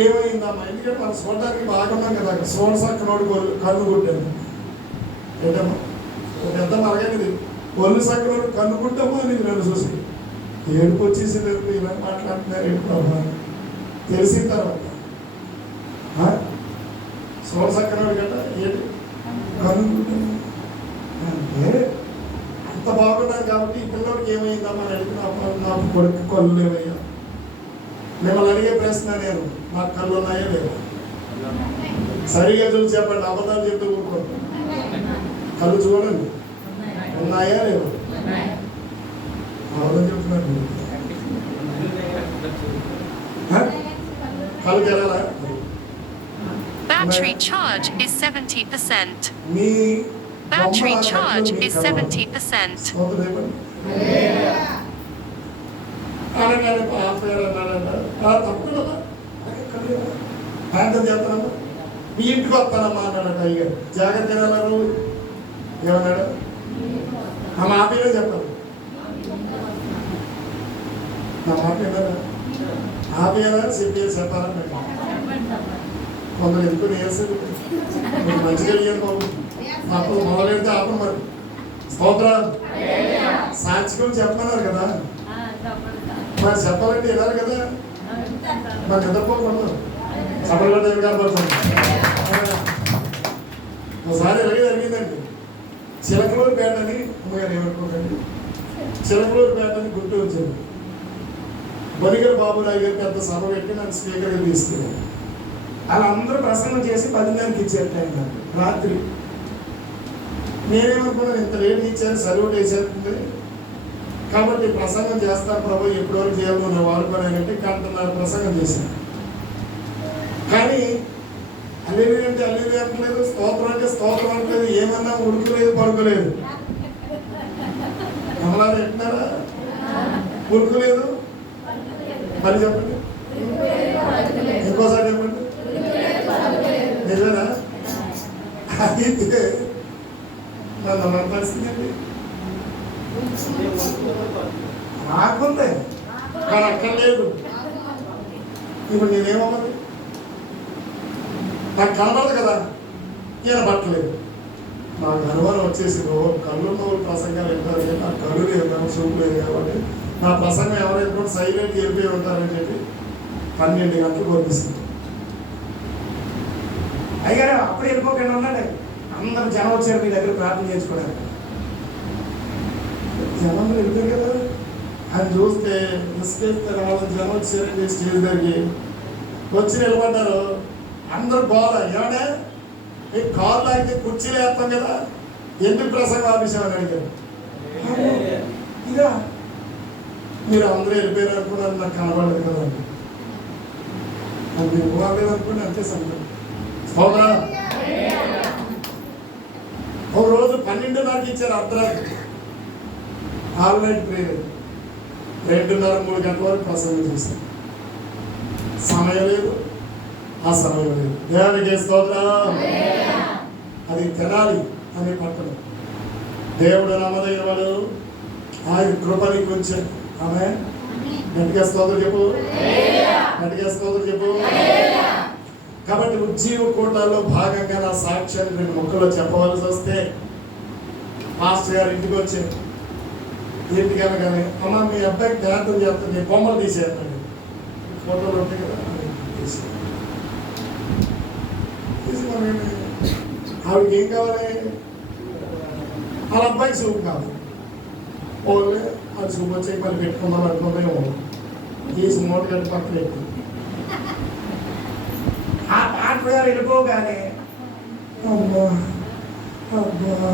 ఏమైందమ్మా? ఎందుకంటే మనం చూడడానికి బాగున్నాం కదా, సోడసక్కనోడు కన్ను కొట్టాను ఏంటమ్మా, పెద్ద మరగనిది ఒళ్ళు సక్కనోడు కన్ను కొట్టాము అని నన్ను చూసి ఏడుపు వచ్చేసింది. ఇలా మాట్లాడుతున్నారు ఏంటి ప్రభా తెలిసిన తర్వాత సోడసక్కనోడు కదా ఏంటి కన్ను కొట్టాము అంటే అంత బాగున్నాను కాబట్టి ఈ పిల్లడికి ఏమైందమ్మా అని అడిగిన నా కొడుకు కళ్ళు లేవయ్యా. మిమ్మల్ని అడిగే ప్రశ్న నేను, నాకు కళ్ళు ఉన్నాయా లేవా? సరిగా చూసి చెప్పండి, అబద్ధాలు చెప్తూ కూడుకోండి. కళ్ళు చూడండి, ఉన్నాయా లేవా? అబద్ధం చెప్తున్నాను. కళ్ళు తెరాలా? Battery charge is 70%. Me Battery charge is 70%. అనగానే ఆపేరు అన్నాడంట. తప్పకుండా ప్రాంతం చేస్తానమ్మా, మీ ఇంటికి వస్తానమ్మా అన్నాడట. అయ్య జాగ్రత్త తినాలన్నారు. ఏమన్నాడు? ఆ మాపేరే చెప్పాలి. నా మాట విన్నారా? ఆపేరా చెప్పేది చెప్పాలని కొందరు ఎందుకు వేసారు. మీకు మంచిగా వెళ్ళాను బాబు, అప్పుడు మొదలెడితే ఆపను మరి. స్తోత్రాలు సాక్షికం చెప్పమన్నారు కదా, మరి చెప్పాలంటే వినాలి కదా, మరి నిద్రపోకూడదు. సభలో కనపడుతుంది. ఒకసారి ఇలాగే జరిగిందండి. చిలకలూరుపేట అని అమ్మగారు ఏమనుకోకండి, చిలకలూరుపేట అని గుర్తు వచ్చింది. బొనిగల బాబురావు గారు పెద్ద సభ పెట్టి నన్ను స్పీకర్గా తీసుకెళ్ళారు. అలా అందరూ ప్రసంగం చేసి 10 ఇచ్చారు టైం నాకు రాత్రి. నేనేమనుకున్నాను, ఇంత లేట్ ఇచ్చారు, సర్వీట్ వేసేస్తుంది కాబట్టి ప్రసంగం చేస్తాను ప్రభు, ఎప్పటి వరకు చేయాలో నేను వాడుకోలేనంటే గంటన్నర ప్రసంగం చేశాను. కానీ అల్లేవి అంటే అల్లేవి అనట్లేదు, స్తోత్రం అంటే స్తోత్రం అనట్లేదు, ఏమన్నా ఉడుకులేదు పడుకోలేదు. అమలాలు ఎట్టినారా? ఉడుకులేదు. మరి చెప్పండి, ఇంకోసారి చెప్పండి. నిజమేనా? అయితే నన్ను మన పరిస్థితి అండి నాకుంది, కానీ అక్కడ లేదు. ఇప్పుడు నేనేమవ్వాలి? నాకు కనబడదు కదా, ఈయన పట్టలేదు. నాకు అనుమానం వచ్చేసి కళ్ళు ప్రసంగాలు వింటారు కానీ నాకు కళ్ళు లేదు, నాకు చూపు లేదు కాబట్టి నా ప్రసంగం ఎవరైనా సైలెంట్ వెళ్ళిపోయి ఉంటారని చెప్పి 12 గంటలకు పంపిస్తుంది. అయ్యారా అప్పుడు వెళ్ళిపోకుండా ఉన్నాడు. అందరూ జనం వచ్చారు మీ దగ్గర ప్రార్థన చేసుకోవడానికి. జనం వెళ్తారు కదా, ఆయన చూస్తే రావాలని జనం వచ్చారండి. స్టేజ్ దగ్గరికి వచ్చి నిలబడ్డారు. అందరూ గోల, ఏమన్నా మీకు కాళ్ళు అయితే కుర్చీలు వేస్తాం కదా, ఎందుకు ప్రసంగం ఆపేసామని అడిగారు. ఇక మీరు అందరూ వెళ్ళిపోయారు అనుకున్నారు, నాకు కనబడలేదు కదా అండి. అది మీరు పోలేదు అనుకోండి, అంతే సంగతి. అవునా? ఒక రోజు 12:30 ఇచ్చారు అర్ధరాత్రి. ఆల్ నైట్ ప్రేయర్ 2:30-3 గంటల వరకు ప్రసంగం చేశారు. సమయం లేదు, ఆ సమయం లేదు. దేవునికి స్తోత్రం. అది తినాలి అనే పట్టణం. దేవుడు నమ్మదగిన వాడు, ఆయన కృపని కొంచెం ఆమె గట్టిగా స్తోత్రం చెప్పు, గట్టిగా స్తోత్రం చెప్పు. కాబట్టి ఉజ్జీవ కూటాల్లో భాగంగా నా సాక్ష్యాన్ని 2 ముక్కలో చెప్పవలసి వస్తే, మాస్టర్ గారు ఇంటికి వచ్చారు. ఇంటికి అనగానే అమ్మ మీ అబ్బాయికి ధ్యానం చేస్తుంది, బొమ్మలు తీసేస్తాను. ఫోటోలు ఉంటాయి కదా, తీసి ఆవిడకి ఏం కావాలి? వాళ్ళ అబ్బాయికి సూపు కావాలి. ఓన్లీ అది సూపు వచ్చి మళ్ళీ పెట్టుకుందాం అనుకుందేమో, తీసి మూట కట్టి పక్కన పెట్టి ఆ పాట గారు వెళ్ళిపోగానే అబ్బా అబ్బా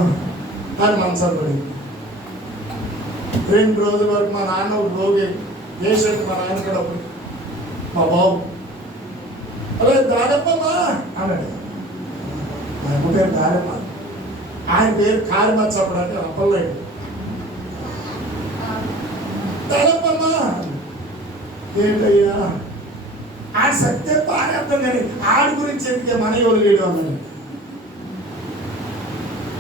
అని మనసు పడింది. 2 రోజుల వరకు మా నాన్న రోగి పేషెంట్, మా నాన్న కూడా మా బాబు అదే జాగ్రత్త తెలపమ్మా అన్నాడు. మా అమ్మ పేరు దారమ్మ, ఆయన పేరు కారిమచ్చ. అప్పుడు అంటే అప్పలేదు. తెలపమ్మా ఏంటయ్యా ఆ సత్యం బాగా అర్థం కానీ ఆడి గురించి చెప్తే మన ఎవరు లేడు అన్నాడు.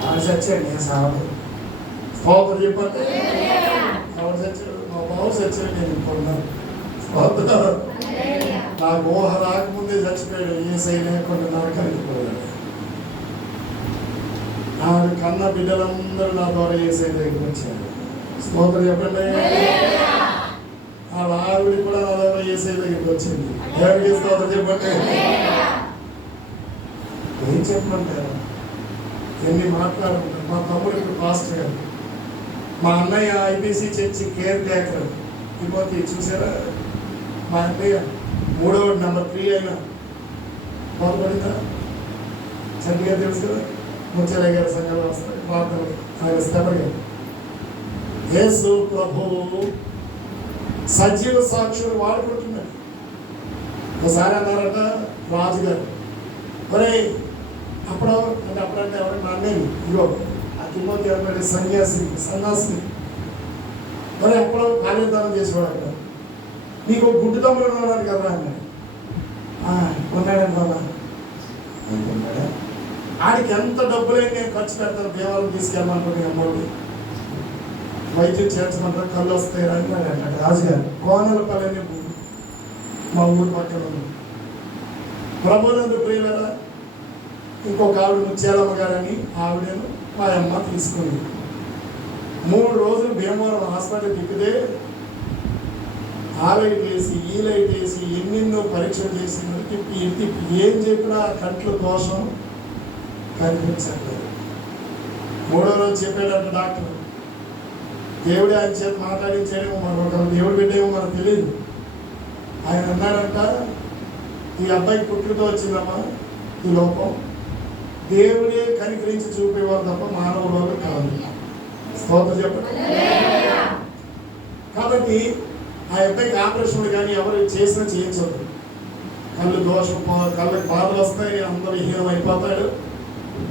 ఆడు చచ్చాడు, నేను సాగు స్తోత్రం చెప్పండి. ఎవరు చచ్చాడు? మా బాబు చచ్చాడు, నేను ఇంకొన్నాను. స్తోత్రం. నాకు ఊహ రాకముందే చచ్చిపోయాడు. ఏ సై లేకుండా నరకానికి పోయాడు. ఆవిడ కన్న బిడ్డలందరూ నా ద్వారా ఏ సై దగ్గరికి వచ్చారు. స్తోత్రం చెప్పండి. వాళ్ళ ఆవిడ కూడా నా ద్వారా ఏ సై దగ్గరికి వచ్చింది. ఎవరికి స్తోత్రం చెప్పండి. ఏం చెప్పమంటారు? ఎన్ని మాట్లాడుకుంటారు. మా తమ్ముడు ఇప్పుడు పాస్టర్ గారు, మా అన్నయ్య IPC church care taker. Timothy చూసారా? మా అన్నయ్య 3వ నెంబర్ 3 అయినా బాధపడిందా? చంద్ర గారు తెలుసు కదా, ముచ్చలయ్య గారి సంఘాలు వస్తాయి ప్రార్థనలు. ఆయన స్థపడి గారు యేసు ప్రభువు సజీవ సాక్షులు వాడుకుంటున్నాడు. ఒకసారి అన్నారట రాజుగారు, ఒరే అప్పుడంటే ఎవరైనా అన్నయ్య ఇగో ఆ తిమోతి అన్నాడు సన్యాసిని మరి అప్పుడు కార్యదానం చేసేవాడు. అక్కడ నీకు గుడ్డు తమ్ముడు ఉన్నాడు కదా అన్నాడు. ఉన్నాడని బాబా అనుకున్నాడా? ఆడికి ఎంత డబ్బులైనా నేను ఖర్చు పెడతాను, దేవాలయం తీసుకెళ్ళమనుకోండి, అమ్మోడి వైద్యం చేర్చమంటారు, కళ్ళు వస్తాయి అన్నాడు అంటాడు రాజుగారు. కోనలపల్లి మా ఊరు పక్కన ఉంది. ప్రభునందు ప్రియులరా, ఇంకొక ఆవిడ ముత్యాలమ్మ గారని ఆవిడను మా అమ్మ తీసుకుంది. 3 రోజులు భీమవరం హాస్పిటల్ తిప్పితే ఆ లైట్ వేసి ఈ లైట్ వేసి ఎన్నెన్నో పరీక్షలు చేసి తిప్పి ఏం చెప్పినా కంట్లో దోషం కనిపించట్లేదు. 3వ రోజు చెప్పాడంట డాక్టర్, దేవుడే ఆయన చేత మాట్లాడించాడేమో, మనకు దేవుడు పెట్టేమో మనకు తెలియదు. ఆయన అన్నాడంట, ఈ అబ్బాయికి పుట్టుకతో వచ్చిందమ్మా ఈ లోపం, దేవుడే కనికరించి చూపేవారు తప్ప మానవులు కాదు. స్తోత్రం చెప్పండి. కాబట్టి ఆ అబ్బాయికి ఆపరేషన్లు కానీ ఎవరు చేసినా చేయించదు. కళ్ళు దోషం, కళ్ళకి బాధలు వస్తాయి, అందరూ హీనం అయిపోతాడు.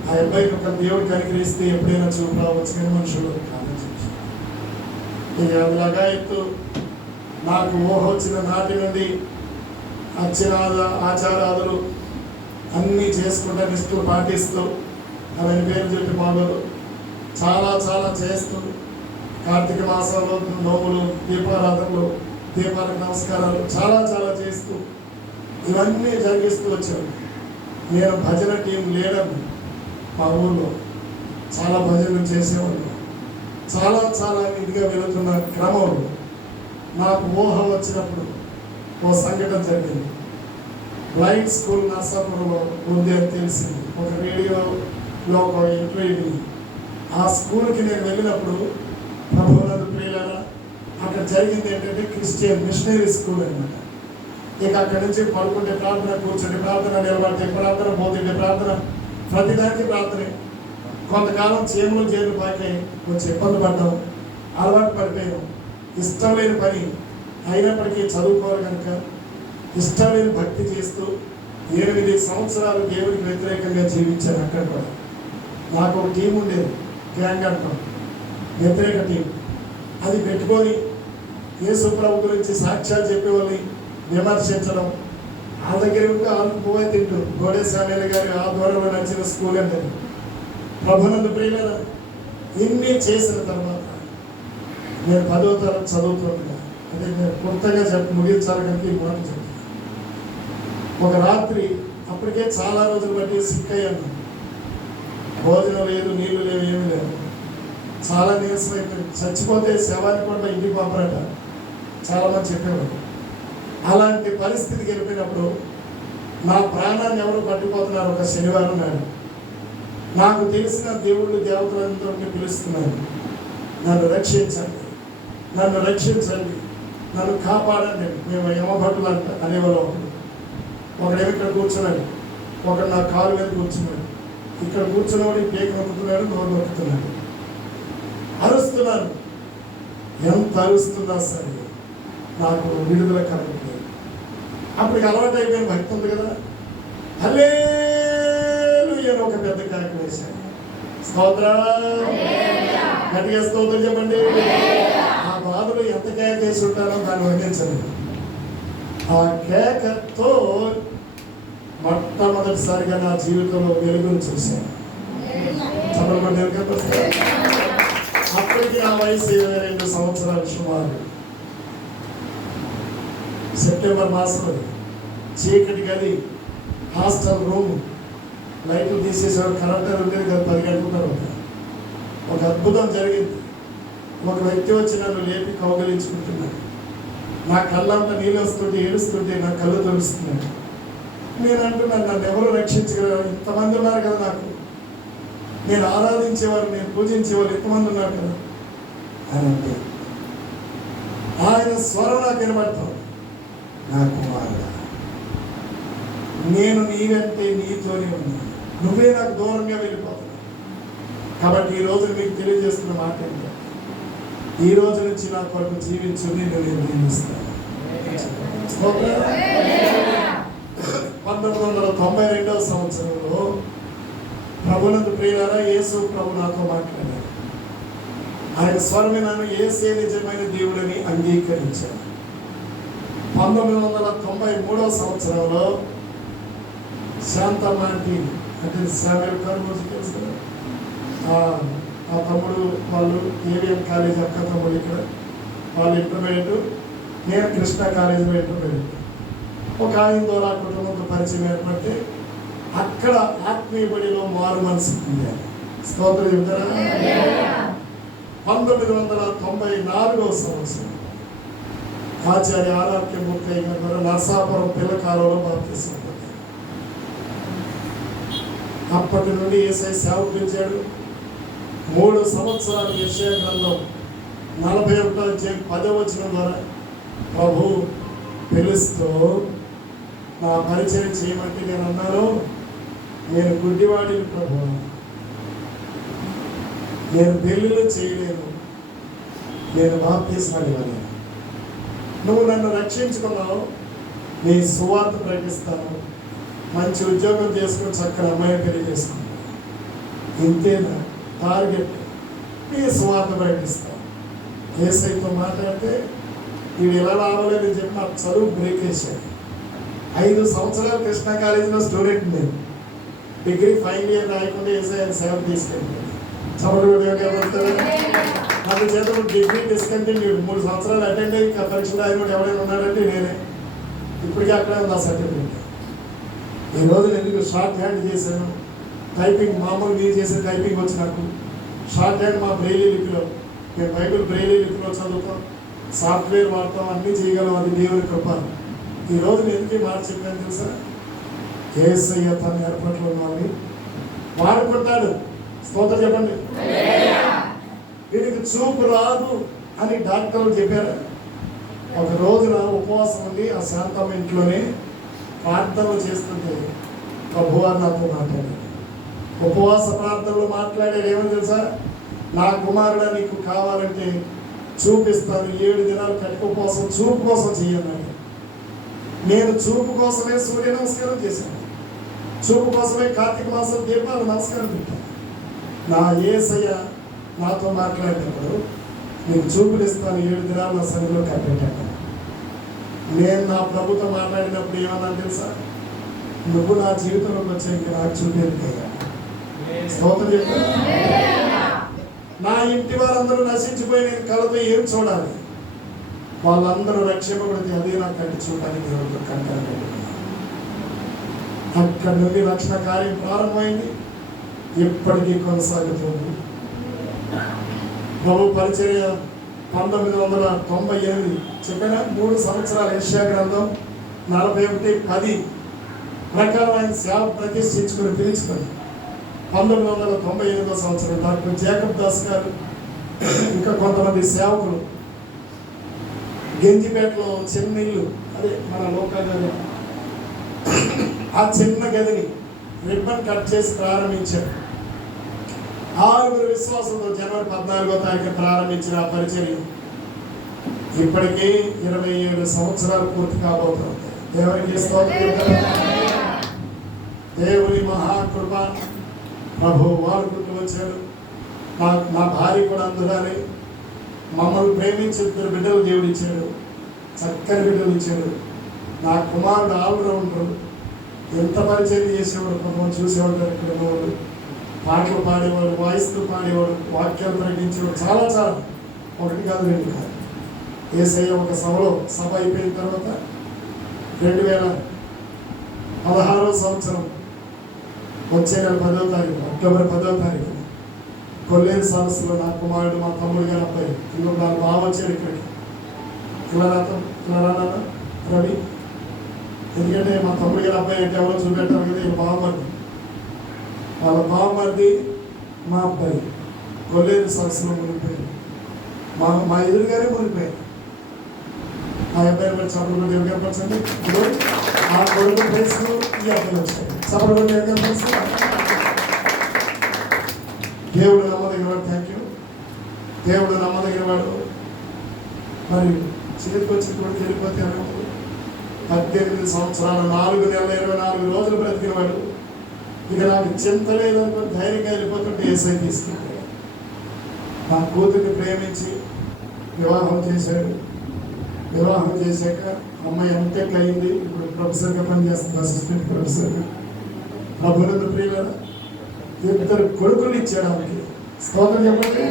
ఆ అబ్బాయికి ఒక దేవుడు కనికరిస్తే ఎప్పుడైనా చూపు రావచ్చు కానీ మనుషులు ఆలోచించి ఇక అలాగా ఎత్తు. నాకు ఊహ వచ్చిన నాటి నుండి ఆచారాదులు అన్నీ చేసుకుంటా, నిష్ఠలు పాటిస్తూ, అవన్నీ పేరు చెప్పి బాగోదు, చాలా చాలా చేస్తూ, కార్తీక మాసంలో నోములు, దీపారాధనలు, దీపాలకు నమస్కారాలు చాలా చాలా చేస్తూ ఇవన్నీ జరిగిస్తూ వచ్చాను. నేను భజన టీం లీడర్ని. మా ఊళ్ళో చాలా భజనలు చేసేవాళ్ళు. చాలా చాలా ఇదిగా వెళుతున్న క్రమంలో నాకు ఊహ వచ్చినప్పుడు ఓ సంఘటన జరిగింది. లైట్ స్కూల్ నర్సాపురంలో ఉంది అని తెలిసింది. ఒక రేడియోలో ఒక ఇంటర్వ్యూ. ఆ స్కూల్కి నేను వెళ్ళినప్పుడు ప్రభువునందు ప్రియులారా, అక్కడ జరిగింది ఏంటంటే క్రిస్టియన్ మిషనరీ స్కూల్ అనమాట. ఇక అక్కడి నుంచి పడుకుంటే ప్రార్థన, కూర్చుంటే ప్రార్థన, నిలబడితే ప్రార్థన, పోతుంటే ప్రార్థన, ప్రతిదానికి ప్రార్థనే. కొంతకాలం చీమలు చేతులు పాకి కొంచెం ఇబ్బంది పడ్డాం, అలవాటు పడిపోయాం. ఇష్టం లేని పని అయినప్పటికీ చదువుకోవాలి కనుక ఇష్టం లేని భక్తి చేస్తూ 8 సంవత్సరాలు దేవుడికి వ్యతిరేకంగా జీవించాను. అక్కడ కూడా నాకు ఒక టీం ఉండేది, గ్యాంగ్ అంటాం, వ్యతిరేక టీం. అది పెట్టుకొని యేసు ప్రభు గురించి సాక్ష్యాలు చెప్పేవాళ్ళని విమర్శించడం, ఆ దగ్గర ఉంటే వాళ్ళకి పోయి తింటూ గోడే సామేల గారి ఆధ్వర్యంలో నడిచిన స్కూల్ అంటే ప్రభునందు ప్రియులారా, ఇన్ని చేసిన తర్వాత నేను 10వ తరగతి చదువుతుండగా, అంటే నేను కొత్తగా ముగించాలి కనుక ఈ మాట చెప్తాను. ఒక రాత్రి అప్పటికే చాలా రోజులు బట్టి సిక్ అయ్యాను. భోజనం లేదు, నీళ్లు లేవు, ఏమీ లేవు. చాలా నీరసం అయిపోయింది. చచ్చిపోతే శవాన్ని కూడా ఇంటికి పంపరట చాలామంది చెప్పేవాడు. అలాంటి పరిస్థితికి వెళ్ళిపోయినప్పుడు నా ప్రాణాన్ని ఎవరు పట్టిపోతున్నారు. ఒక శనివారం నాడు నాకు తెలిసిన దేవుళ్ళు దేవతలందరినీ పిలుస్తున్నారు, నన్ను రక్షించండి, నన్ను రక్షించండి, నన్ను కాపాడండి. మేము యమభటులు అనేవాళ్ళు. ఒకడేమో ఇక్కడ కూర్చున్నాడు, ఒకడు నా కాలు మీద కూర్చున్నాడు, ఇక్కడ కూర్చున్నవాడు పేక నొక్కుతున్నాడు, నోరు నొక్కుతున్నాడు, అరుస్తున్నాను. ఎంత అరుస్తున్నా సరే నాకు విడుదల కలగట్లేదు. అప్పటికి అలవాటు అయిపోయిన భక్తి ఉంది కదా, హల్లెలూయా అని ఒక పెద్ద కేక వేశాడు. స్తోత్రం, గట్టిగా స్తోత్రం చెప్పండి. ఆ బాధలు ఎంత కేక వేసి ఉంటారో దాన్ని వర్ణించండి. ఆ కేకతో మొట్టమొదటిసారిగా నా జీవితంలో వెలుగును చూశాను. అప్పటికి నా వయసు 22 సంవత్సరాలు సుమారు. సెప్టెంబర్ మాసంలో చీకటి గది, హాస్టల్ రూమ్, లైట్లు తీసేసాడు, కరెంట్ ఉండేది కదా 10 గంటల తర్వాత. ఒక అద్భుతం జరిగింది. ఒక వ్యక్తి వచ్చి నన్ను లేపి కౌగలించుకుంటున్నాడు. నా కళ్ళంతా నీళ్ళు వస్తుంటే, ఏడుస్తుంటే నా కళ్ళు తొలుస్తున్నాడు. నేను అంటున్నాను, నన్ను ఎవరు రక్షించగలరు? ఇంతమంది ఉన్నారు కదా నాకు, నేను ఆరాధించేవారు, నేను పూజించేవారు ఎంతమంది ఉన్నారు కదా అని అంటే ఆయన స్వరం నాకు వినబడతాం. నా కుమారుడా, నేను నీవంటే నీతోనే ఉన్నాను, నువ్వే నాకు దూరంగా వెళ్ళిపోతున్నావు. కాబట్టి ఈ రోజు మీకు తెలియజేస్తున్న మాట ఏంటంటే, ఈ రోజు నుంచి నా కొరకు జీవించు, నేను నియమిస్తాను. 1992 సంవత్సరంలో ప్రభునందు ప్రియులారా, యేసు ప్రభు నాతో మాట్లాడారు. ఆయన స్వరమే నన్ను యేసే నిజమైన దేవుడని అంగీకరించాను. 1993 సంవత్సరంలో శాంతమ్మ ఆంటీ అంటే శామ్యుల్ గారు తెలుసు కదా, ఆ తమ్ముడు వాళ్ళు ఏవిఎం కాలేజ్ అక్క తమ్ముడు ఇక్కడ వాళ్ళు ఇంటర్మీడియట్, నేను కృష్ణ కాలేజీలో ఇంటర్మీడియట్. ఒక ఆయన ద్వారా కుటుంబంతో పరిచయం ఏర్పడితే అక్కడ ఆత్మీయ బడిలో మారు మనసు పొందారు. స్తోత్రం చెప్తారా? 1994 సంవత్సరం ఆచార్య ఆరాధ్య ముఖ్య ద్వారా నరసాపురం పిల్లకాలలో బాప్తిసం పొందారు. అప్పటి నుండి యేసయ్య సేవకించాడు. 3 సంవత్సరాలు యెషయా గ్రంథం 41 వచనం ద్వారా ప్రభు పిలుస్తూ నా పరిచయం చేయమంటే నేను అన్నాను, నేను గుడ్డివాడిని ప్రభు, నేను పెళ్ళిళ్ళు చేయలేను, నేను బాప్తిస్మాలు ఇవ్వలేను. నువ్వు నన్ను రక్షించుకున్నావు, నీ సువార్త ప్రకటిస్తాను, మంచి ఉద్యోగం చేసుకుని చక్కని అమ్మాయి పెళ్లి చేసుకున్నాను, ఇంతేనా టార్గెట్? నీ సువార్త ప్రకటిస్తాను. యేసయ్యతో మాట్లాడితే వీడు ఎలా రావలేదని చెప్పి నాకు చదువు బ్రేక్ వేశాడు. 5 సంవత్సరాలు కృష్ణ కాలేజీలో స్టూడెంట్ నేను, డిగ్రీ ఫైనల్ ఇయర్ రాయకుండా యేసయ్య సేవ తీసుకెళ్ళాను. అందుచేత డిగ్రీ డిస్కంటిన్యూ 3 సంవత్సరాలు అటెండ్ అయ్యి పరీక్ష రాయకుండా ఎవరైనా ఉన్నాడంటే నేనే. ఇప్పటికీ అక్కడే ఉంది ఆ సర్టిఫికేట్. ఈరోజు ఎందుకు షార్ట్ హ్యాండ్ చేశాను, టైపింగ్ మామూలు మీరు చేసే టైపింగ్ వచ్చి నాకు షార్ట్ హ్యాండ్ మా బ్రెయిలీ లిపిలో, మేము బైబిల్ బ్రెయిలీ లిపిలో చదువుతాం, సాఫ్ట్వేర్ వాడతాం, అన్నీ చేయగలం. అది దేవుని కృప. ఈరోజు నేను ఎందుకు మాట చెప్పాను తెలుసా? యేసయ్య తన ఏర్పాట్లో ఉన్నవాడిని వాడుకుంటాడు. స్తోత్రం చెప్పండి. వీడికి చూపు రాదు అని డాక్టర్లు చెప్పారు. ఒక రోజున ఉపవాసం ఉండి ఆ శాంతమ్మ ఇంట్లోనే ప్రార్థనలు చేస్తుంటే ప్రభువారు నాతో మాట్లాడారు. ఉపవాస ప్రార్థనలు మాట్లాడేది ఏమని తెలుసా? నా కుమారుడు నీకు కావాలంటే చూపిస్తాను, 7 దినాలు కట్ట ఉపవాసం చూపు కోసం చెయ్యన్నాడు. నేను చూపు కోసమే సూర్య నమస్కారం చేశాను, చూపు కోసమే కార్తీక మాసం దీపాలు నమస్కారం పెట్టాను. నా యేసయ్య నాతో మాట్లాడినప్పుడు నీకు చూపులు ఇస్తాను, 7 దినాలు నా సన్నిధిలో కట్టేటాను. నేను నా ప్రభుతో మాట్లాడినప్పుడు ఏమన్నా తెలుసా? నువ్వు నా జీవితంలోకి వచ్చే ఇంకా నాకు చూపేందుకయ్యా. స్తోత్రం చెప్తాను. నా ఇంటి వారందరూ నశించిపోయి నేను కళ్ళతో ఏం చూడాలి? వాళ్ళందరూ రక్షింపబడితే అదే నాకు కంటి చూడడానికి దేవుడితో కంటారు పెట్టుకున్నాను. అక్కడి నుండి రక్షణ కార్యం ప్రారంభమైంది, ఇప్పటికీ కొనసాగుతుంది. ప్రభు పరిచర్య 1998 చెప్పిన 3 సంవత్సరాలు యెషయా గ్రంథం 41:10 ప్రకారం ఆయన సేవ ప్రతిష్ఠించుకుని పిలుచుకొని 1998 సంవత్సరం డాక్టర్ జేకబ్ దాస్ గారు ఇంకా కొంతమంది సేవకులు గెంజిపేటలో చిన్న ఇల్లు, అదే మన లోకల్ గది, ఆ చిన్న గదిని రిబ్బన్ కట్ చేసి ప్రారంభించారు. 6 విశ్వాసంతో జనవరి 14వ తారీఖు ప్రారంభించిన ఆ పరిచర్య ఇప్పటికీ 27 సంవత్సరాలు పూర్తి కాబోతుంది. దేవునికి స్తోత్రం. దేవుని మహాకృప ప్రభు వాడుకుంటూ వచ్చాడు. నా భార్య కూడా అందులోనే మమ్మల్ని ప్రేమించి 2 బిడ్డలు దేవుడు ఇచ్చాడు. చక్కని బిడ్డలు ఇచ్చాడు. నా కుమారుడు ఆల్రౌండర్. ఎంత పరిచయం చేసేవాడు, కొంతమంది చూసేవాడు. ఇక్కడ ఉన్నవాడు పాటలు పాడేవాడు, వాయిస్లు పాడేవాడు, వాక్యాలు ప్రకటించేవాడు. చాలా చాలా, 1 కాదు 2 కాదు. యేసయ్య ఒక సభ అయిపోయిన తర్వాత 2016 సంవత్సరం వచ్చే నెల 10వ తారీఖు, అక్టోబర్ 10వ తారీఖు కొల్లేరు సరస్సులో నా కుమారుడు, మా తమ్ముడు గారి అబ్బాయి నా బావ వచ్చాడు ఇక్కడికి. ఇలా రవి, ఎందుకంటే మా తమ్ముడు గారి అబ్బాయి అంటే ఎవరో చూపెట్టారు కదా, వీళ్ళ బావమరిది, వాళ్ళ బావమరిది మా అబ్బాయి కొల్లేరు సరస్సులో మునిగిపోయారు. మా ఎదురుగానే మునిగిపోయారు. ఆ అబ్బాయిని బట్టి చప్పుడు కూడా కనపరచండి. ఇప్పుడు ఆ కొడుకు ప్లేస్లో ఈ అబ్బాయి వచ్చాడు. చప్పుడు కూడా కనపరుస్తుంది. దేవుడు నమ్మదగిన వాడు. Thank you. దేవుడు నమ్మదగిన వాడు. మరి చేతికి వచ్చి కొడుకు వెళ్ళిపోతే 18 సంవత్సరాలు 4 నెలల 24 రోజులు బ్రతికిన వాడు. ఇక నాకు చింత లేదనుకుని ధైర్యంగా వెళ్ళిపోతుంటే ఏసై తీసుకుంటాడు. నా కూతుర్ని ప్రేమించి వివాహం చేశాడు. వివాహం చేశాక అమ్మాయి ఎంటెక్ అయింది. ఇప్పుడు ప్రొఫెసర్గా పనిచేస్తుంది, అసిస్టెంట్ ప్రొఫెసర్గా. ప్రభునందు ప్రియులారా, 2 కొడుకులు ఇచ్చాడు ఆమెకి. స్తోత్రం చెప్పండి.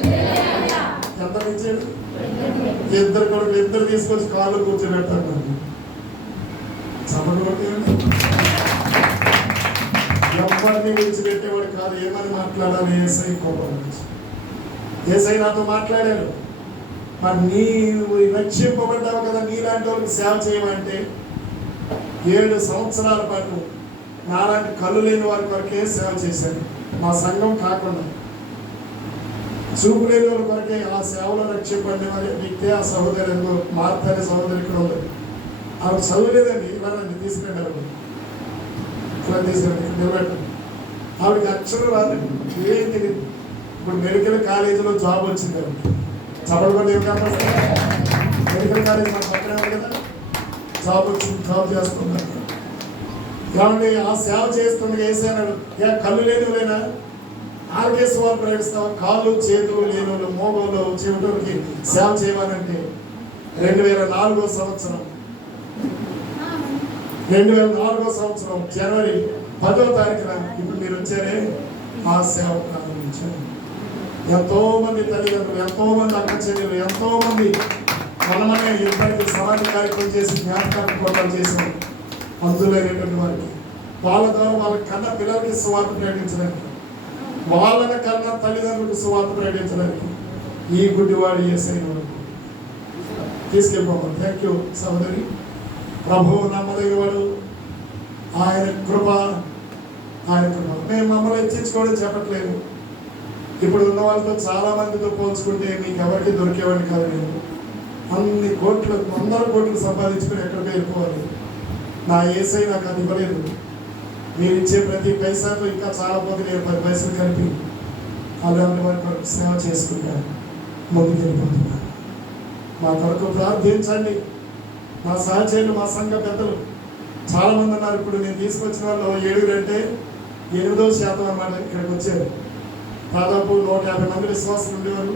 ఎంత ఇచ్చాడు? 2 కొడుకులు, 2 తీసుకొచ్చి కాళ్ళు కూర్చోబెట్టాడు. చప్పట్లు కొట్టేయండి. ఎవరిని విడిచిపెట్టేవాడు కాదు. ఏమని మాట్లాడాలి? ఏసై కోపం నుంచి ఏసై నాతో మాట్లాడాడు. మరి నీవు రక్షింపబడ్డావు కదా, నీలాంటి వాళ్ళకి సేవ చేయమంటే 7 సంవత్సరాల పాటు నాలాంటి కళ్ళు లేని వారి కొరకే సేవ చేశాను. మా సంఘం కాకుండా చూపు లేని వాళ్ళ కొరకే ఆ సేవలో రక్షింపండి. మరి వ్యక్తి ఆ సహోదరి మార్త అనే సహోదరి ఇక్కడ ఉంది. ఆవిడ చదువులేదండి. ఇవ్వాలండి, తీసుకురండి. ఇలా తీసుకురండి, నిలబెట్టండి. ఆవిడకి అక్షరం రాదండి, ఏం తెలియదు. ఇప్పుడు మెడికల్ కాలేజీలో జాబ్ వచ్చింది. ఆవిడ చప్పలు కూడా మెడికల్ కాలేజ్ మన పక్కనే ఉంది కదా, జాబ్ వచ్చింది, జాబ్ చేస్తున్నారు. కాబట్టి ఆ సేవ చేస్తుంది. వేసాడు. కళ్ళు లేనివలేనా? ఆర్కేస్ వారు ప్రకటిస్తావా? కాళ్ళు చేతులు లేని మోగోలు చెవిటోళ్ళకి సేవ చేయమనంటే 2004 సంవత్సరం జనవరి 10వ తారీఖున ఇప్పుడు మీరు వచ్చారే, ఆ సేవ ప్రారంభించారు. ఎంతో మంది తల్లిదండ్రులు, ఎంతో మంది అక్క చెల్లెలు, ఎంతో మంది మనమనే ఇద్దరికి సమాధి కార్యక్రమం చేసి జ్ఞాపకాన్ని కోటాలు చేశారు. అందులేనటువంటి వారికి వాళ్ళ ద్వారా వాళ్ళ కన్నా పిల్లలకి సువార్త ప్రకటించడానికి, వాళ్ళని కన్నా తల్లిదండ్రులకు సువార్త ప్రకటించడానికి ఈ గుడ్డివాడు యేసయ్య వరకు తీసుకెళ్ళిపోవాలి. థ్యాంక్ యూ సహోదరి. ప్రభువు నమ్మదగిన వాడు. ఆయన కృప. మేము మమ్మల్ని హెచ్చించుకోవడం చెప్పట్లేదు. ఇప్పుడు ఉన్న వాళ్ళతో చాలా మందితో పోల్చుకుంటే మీకు ఎవరికి దొరికేవాడిని కాదు. నేను అన్ని కోట్లు, 100 కోట్లు సంపాదించుకుని ఎక్కడికి వెళ్ళిపోవాలి. నా యేసయ్య నాకు అది ఇవ్వలేదు. మీరు ఇచ్చే ప్రతి పైసాతో ఇంకా చాలా పోతే నేను 10 పైసలు కలిపి అలాంటి వారి కొరకు సేవ చేసుకుంటాను, ముందుకు వెళ్ళిపోతున్నాను. మా కొరకు ప్రార్థించండి. నా సహచరులు, మా సంఘ పెద్దలు చాలామంది ఉన్నారు. ఇప్పుడు నేను తీసుకొచ్చిన వాళ్ళు 7 అంటే 8% అన్నమాట ఇక్కడికి వచ్చారు. దాదాపు 150 మంది విశ్వాసులు ఉండేవారు.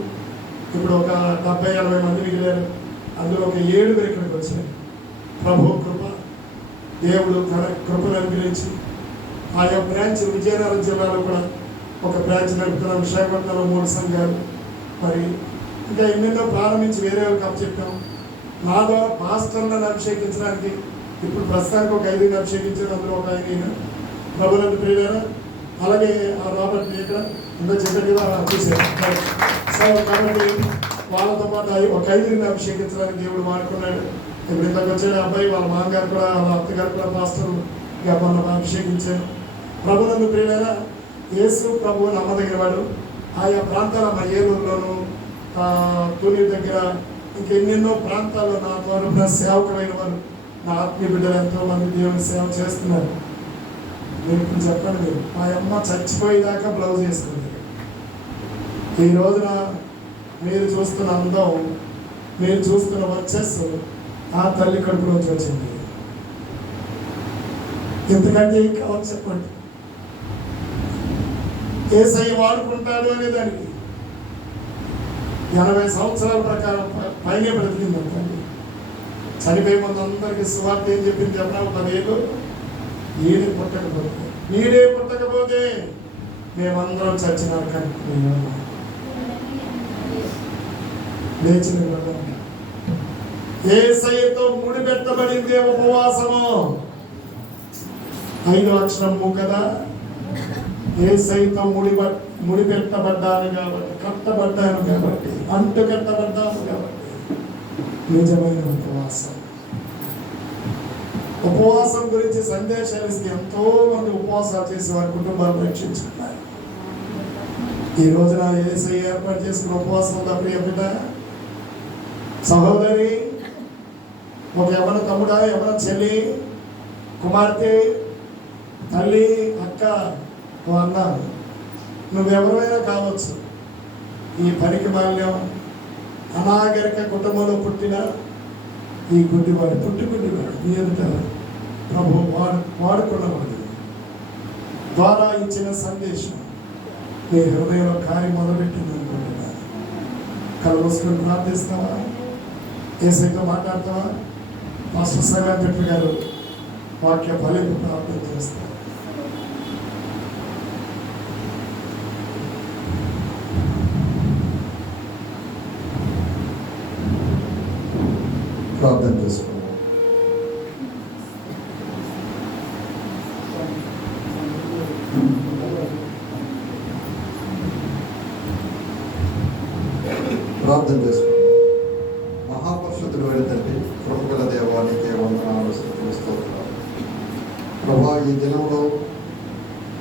ఇప్పుడు ఒక 70-80 మంది మిగిలారు. అందులో ఒక 7 ఇక్కడికి వచ్చారు. ప్రభు కృప. దేవుడు తన కృపను అనుగ్రహించి ఆయా బ్రాంచ్ విజయనగరం జిల్లాలో కూడా ఒక బ్రాంచ్ నడుపుతున్నాం. విశాఖపట్నంలో 3 సంఘాలు. మరి ఇంకా ఎన్నెన్నో ప్రారంభించి వేరే వాళ్ళకి అప్పచెప్పాం. నా ద్వారా పాస్టర్లను అభిషేకించడానికి ఇప్పుడు ప్రస్తుతానికి ఒక 5 అభిషేకించారు. అందులో ఒక ఆయన ప్రభునందు ప్రియులారా. అలాగే ఆ రాబర్ట్ ఇక్కడ ఇంత చెప్పారు కదా, చూసారు. సో కాబట్టి వాళ్ళతో పాటు ఒక 5 అభిషేకించడానికి దేవుడు వాడుకున్నాడు. ఇప్పుడు ఇంతకు వచ్చే అబ్బాయి వాళ్ళ మామగారు కూడా, వాళ్ళ అత్తగారు కూడా పాస్టర్గా మనం అభిషేకించారు. ప్రభునందు ప్రియులారా, యేసు ప్రభువు నమ్మదగిన వాడు. ఆయా ప్రాంతాల మా ఏలూరులోను, తూని దగ్గర, ఇంకెన్నెన్నో ప్రాంతాల్లో నా ద్వారా సేవకులైన వారు, నా ఆత్మీయ బిడ్డలు ఎంతో మంది దేవుని సేవ చేస్తున్నారు. మీరు ఇప్పుడు చెప్పండి, మీరు మా అమ్మ చచ్చిపోయేదాకా బ్లౌజ్ వేసుకుంది. ఈ రోజున మీరు చూస్తున్న అందం, మీరు చూస్తున్న వర్చస్సు ఆ తల్లి కడుపులోంచి వచ్చింది. ఇంతకంటే ఏం కావాలి చెప్పండి? యేసయ్య వాడుకుంటాడు అనే దానికి 80 సంవత్సరాల ప్రకారం పైనే బ్రతికిందంటండి. చనిపోయే ముందు అందరికీ సువార్త ఏం చెప్పింది చెప్పినా 10 ఏళ్ళు నీడే పుట్టకపోతే మేమందరం చచ్చినారు కానీ లేచిన యేసయ్యతో ముడిపెట్టబడింది ఉపవాసము. 5 అక్షరము కదా. యేసయ్యతో ముడిపెట్టబడ్డాను కాబట్టి, కట్టబడ్డాను కాబట్టి, అంటు కట్టబడ్డాను కాబట్టి నిజమైన ఉపవాసం. ఉపవాసం గురించి సందేశాలు ఇస్తే ఎంతో మంది ఉపవాసాలు చేసి వారి కుటుంబాలను రక్షించుకున్నారు. ఈ రోజున యేసయ్య ఏర్పాటు చేసుకున్న ఉపవాసం ఉందా ప్రియ బిడ్డ, సహోదరి, ఒక యవన తమ్ముడా, యవన చెల్లి, కుమార్తె, తల్లి, అక్క, అన్న, నువ్వెవరైనా కావచ్చు. ఈ పనికి మాల్యం అనాగరిక కుటుంబంలో పుట్టిన ఈ గుడ్డివాడు, పుట్టుకునేవాడు, ఈ ఎదుట ప్రభు వాడుకున్నవాడు ద్వారా ఇచ్చిన సందేశం నీ హృదయంలో కార్యం మొదలుపెట్టింది అనుకుంటున్నా. కళ్ళు మూసుకొని ప్రార్థిస్తావా? యేసయ్యతో మాట్లాడతావా? మాస్టర్ సైమన్ పెట్రి గారు వాక్య ఫలింపు ప్రార్థన చేస్తారు. ప్రార్థన చేసుకున్నాం. ప్రార్థన చేసుకున్నాం. మహాపరిశుద్ధుడు అయిన తండ్రి, కృపగల దేవానికి వందనాలు, స్తుతులు, స్తోత్రాలు. ప్రభా, ఈ దినంలో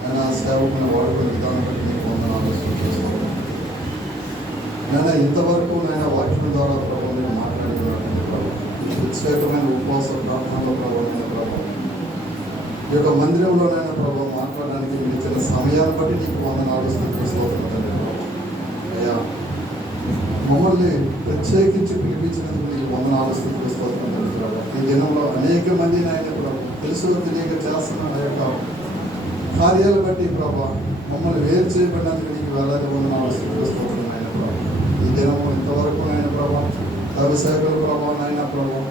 ఆయన సేవకుని వాడుకునే విధానం బట్టి నీకు వందనాలు, స్తుతులు, స్తోత్రాలు. నేను ఇంతవరకు నేను వాక్యం ద్వారా ప్రభు నేను మాట్లాడుతున్నాను. ప్రత్యేకమైన ఉపవాస ప్రార్థనలో ప్రభావం ప్రభావం ఈ యొక్క మందిరంలోనైనా ప్రభావం మాట్లాడడానికి మీరు ఇచ్చిన సమయాన్ని బట్టి నీకు వందనాలు, స్తుతులు, స్తోత్రాలు. అయ్యా, మమ్మల్ని ప్రత్యేకించి పిలిపించినందుకు నీకు వందనాలు, స్తుతులు, స్తోత్రాలు. ఈ దినంలో అనేక మంది నాయన ప్రభావం తెలుసు తెలియక చేస్తున్న ఆ యొక్క కార్యాలు బట్టి ప్రభావ మమ్మల్ని వేరు చేయబడినందుకు నీకు వేలాది వందనాలు, స్తుతులు, స్తోత్రాలు అయిన ప్రభావం. ఈ దినము ఇంతవరకు నాయన ప్రభావం దైవసేవకుల ప్రభావం అయిన ప్రభావం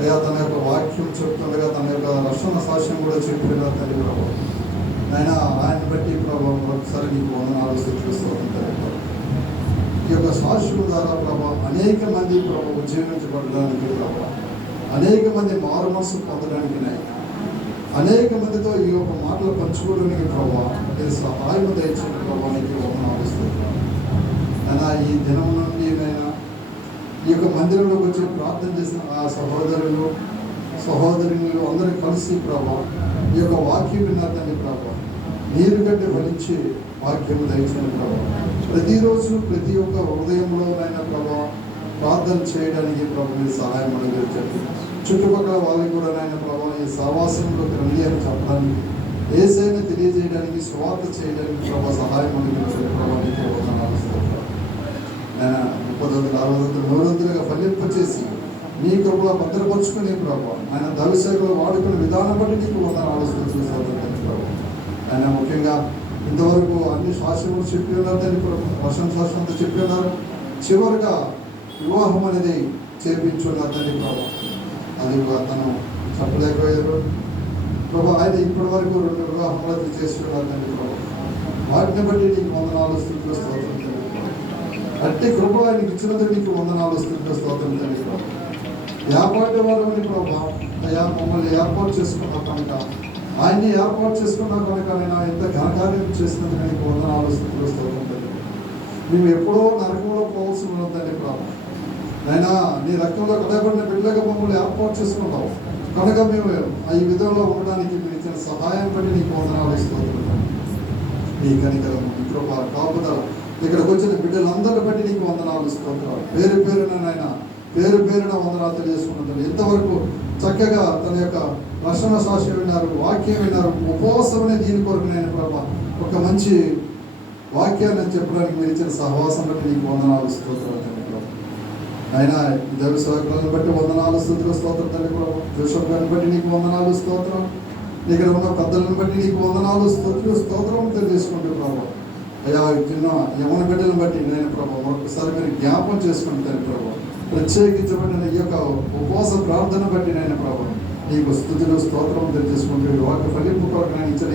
అయ్యా, తన యొక్క వాక్యం చెప్తుండగా తన యొక్క రక్షణ సాక్ష్యం కూడా చెప్పిన తల్లి ప్రభావం ఆయన ఆయన బట్టి ప్రభావం ఒకసారి నీకు వందనాలు, స్తుతులు, స్తోత్రాలు. ఈ యొక్క సాక్ష్యం ద్వారా ప్రభావం అనేక మంది ప్రభావం ఉజ్జీవించబడడానికి ప్రభావం అనేక మంది మారు మనసు పొందడానికి అనేక మందితో ఈ యొక్క మాటలు పంచుకోవడానికి ప్రభావం మీరు సహాయం దయచిన ప్రభావానికి వందనాలు, స్తోత్రాలు. అయినా ఈ దినం నుండి నైనా ఈ యొక్క మందిరంలోకి వచ్చి ప్రార్థన చేసిన ఆ సహోదరులు అందరూ కలిసి ప్రభావం ఈ యొక్క వాక్యం విన్నారని ప్రభావం నీరు గడ్డి ఫలించి వాక్యం దయచిన ప్రభావం ప్రతిరోజు ప్రతి ఒక్క హృదయంలోనైనా ప్రభావం ప్రార్థన చేయడానికి ప్రభు మీరు సహాయం అడిగారు చెప్పి చుట్టుపక్కల వాళ్ళకి కూడా నాయన ప్రభావం ఈ సహవాసంలోకి రండి అని చెప్పడానికి ఏసైనా తెలియజేయడానికి స్వార్థ చేయడానికి ప్రభావ సహాయం అడిగారు ప్రభావానికి వందనాలు, స్తోత్రాలు. నేను 30 60 100 ఫలింపచేసి నీ కృపలో భద్రపరుచుకునే ప్రభావ ఆయన దైవసేవలో వాడుకునే విధానం బట్టి నీకు వందనాలు, స్తుతులు, స్తోత్రాలు ప్రభావ. ఆయన ముఖ్యంగా ఇంతవరకు అన్ని శాస్త్రములు చెప్పి ఉన్నారు తండ్రి ప్రభావ, వర్షం శాస్త్రంతో చెప్పి ఉన్నారు. చివరిగా వివాహం అనేది చేపించున్నారు తండ్రి ప్రభావ. అది తను చెప్పలేకపోయారు ప్రభావ. ఆయన ఇప్పటి వరకు 2 వివాహములు చేస్తున్నారు తండ్రి ప్రభావ. వాటిని బట్టి నీకు వందనాలు, స్తుతులు, స్తోత్రాలు. అట్టి కృప ఆయనకి ఇచ్చినందుకు నీకు వందనాలు, స్తుతులు, స్తోత్రం తండ్రి ప్రభావ. ఏర్పాటు వారమని ప్రభావ అయ్యా మమ్మల్ని ఏర్పాటు చేసుకున్న కనుక ఆయన్ని ఏర్పాటు చేసుకున్న కనుక నేను ఎంత ఘనకార్యం చేసినందుకు నీకు వందనాలు, స్తుతులు, స్తోత్రం తండ్రి. మేము ఎప్పుడో నరకంలో పోవాల్సి ఉన్నదండి ప్రభావ. అయినా నీ రక్తంలో కడగబడిన బిడ్డగా మమ్మల్ని ఏర్పాటు చేసుకుంటావు కనుక మేము ఈ విధంలో ఉండడానికి మీరు ఇచ్చిన సహాయం బట్టి నీకు వందనాలు, స్తోత్రం. నీ కనికరం, నీ కృప, కాపుదల ఇక్కడికి వచ్చిన బిడ్డలందరిని బట్టి నీకు వందనాలు, స్తోత్రాలు. పేరు పేరున వందనాలు తెలియజేసుకున్నారు. ఎంతవరకు చక్కగా తన యొక్క రక్షణ సాక్ష్యం విన్నారు, వాక్యం విన్నారు. ఉపవాసం అనే దీని కొరకు నేను ప్రభావ ఒక మంచి వాక్యాన్ని చెప్పడానికి మీరు ఇచ్చిన సహవాసం బట్టి నీకు వందనాలు, స్తోత్రాలు తండ్రి ప్రభావ. ఆయన దైవ సేవకులను బట్టి వందనాలు, స్తుతులు, స్తోత్రం తండ్రి ప్రభావ. జోషఫ్ గారిని బట్టి నీకు వందనాలు, స్తోత్రం. ఇక్కడ ఉన్న పెద్దలను బట్టి నీకు వందనాలు, స్తుతులు, స్తోత్రం తెలియజేసుకుంటూ ప్రభావ. అయ్యా చిన్న యవన బిడ్డలను బట్టి నేను ప్రభావ మరొకసారి మీరు జ్ఞాపం చేసుకుంటాను ప్రభావ. ప్రత్యేకించబడిన ఈ యొక్క ఉపవాస ప్రార్థన బట్టి నేను ప్రభావ నీకు స్తుతులు స్తోత్రం తెలియజేసుకుంటూ ఈ వాక్య ఫలింపు కొరకు నేను ఇచ్చిన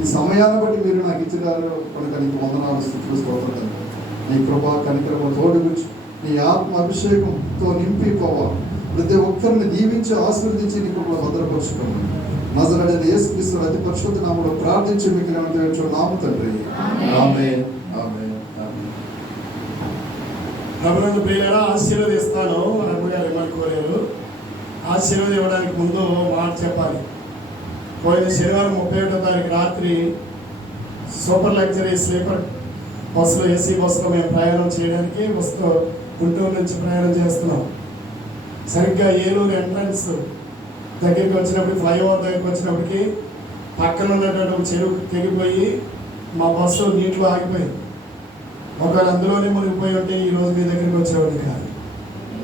ఈ సమయాన్ని బట్టి మీరు నాకు ఇచ్చినారు కనుక నీకు వందనాలు స్తుతులు స్తోత్రం. నీ కృపా కనికరమ తోడుగుచ్చు నీ ఆత్మ అభిషేకంతో నింపి పోవా ప్రతి ఒక్కరిని దీవించి ఆశీర్వదించి నీ కృపలో భద్రపరుచుకున్నాను. నజరేయుడైన యేసుక్రీస్తు అతి పరిశుద్ధ నామములో ప్రార్థించి మీకు నామ తండ్రి ఆమేన్ ఆమేన్ ఆమేన్. ప్రభువును ప్రియులారా, ఆశీర్వదిస్తాను అమ్మగారు ఏమని కోరారు. ఆశీర్వాదం ఇవ్వడానికి ముందు మాట చెప్పాలి. పోయిన శనివారం 31వ తారీఖు రాత్రి సూపర్ లగ్జరీ స్లీపర్ బస్సులో ఏసీ బస్సులో మేము ప్రయాణం చేయడానికి గుంటూరు నుంచి ప్రయాణం చేస్తున్నాం. సరిగ్గా ఏలూరు ఎంట్రన్స్ దగ్గరికి వచ్చినప్పుడు ఫ్లైఓవర్ దగ్గరికి వచ్చినప్పటికి పక్కన ఉన్నటువంటి చెరువు తెగిపోయి మా బస్సు నీటిలో ఆగిపోయింది. ఒకవేళ అందులోనే మునిగిపోయి ఉంటే ఈరోజు మీ దగ్గరికి వచ్చేవాడిని కాదు.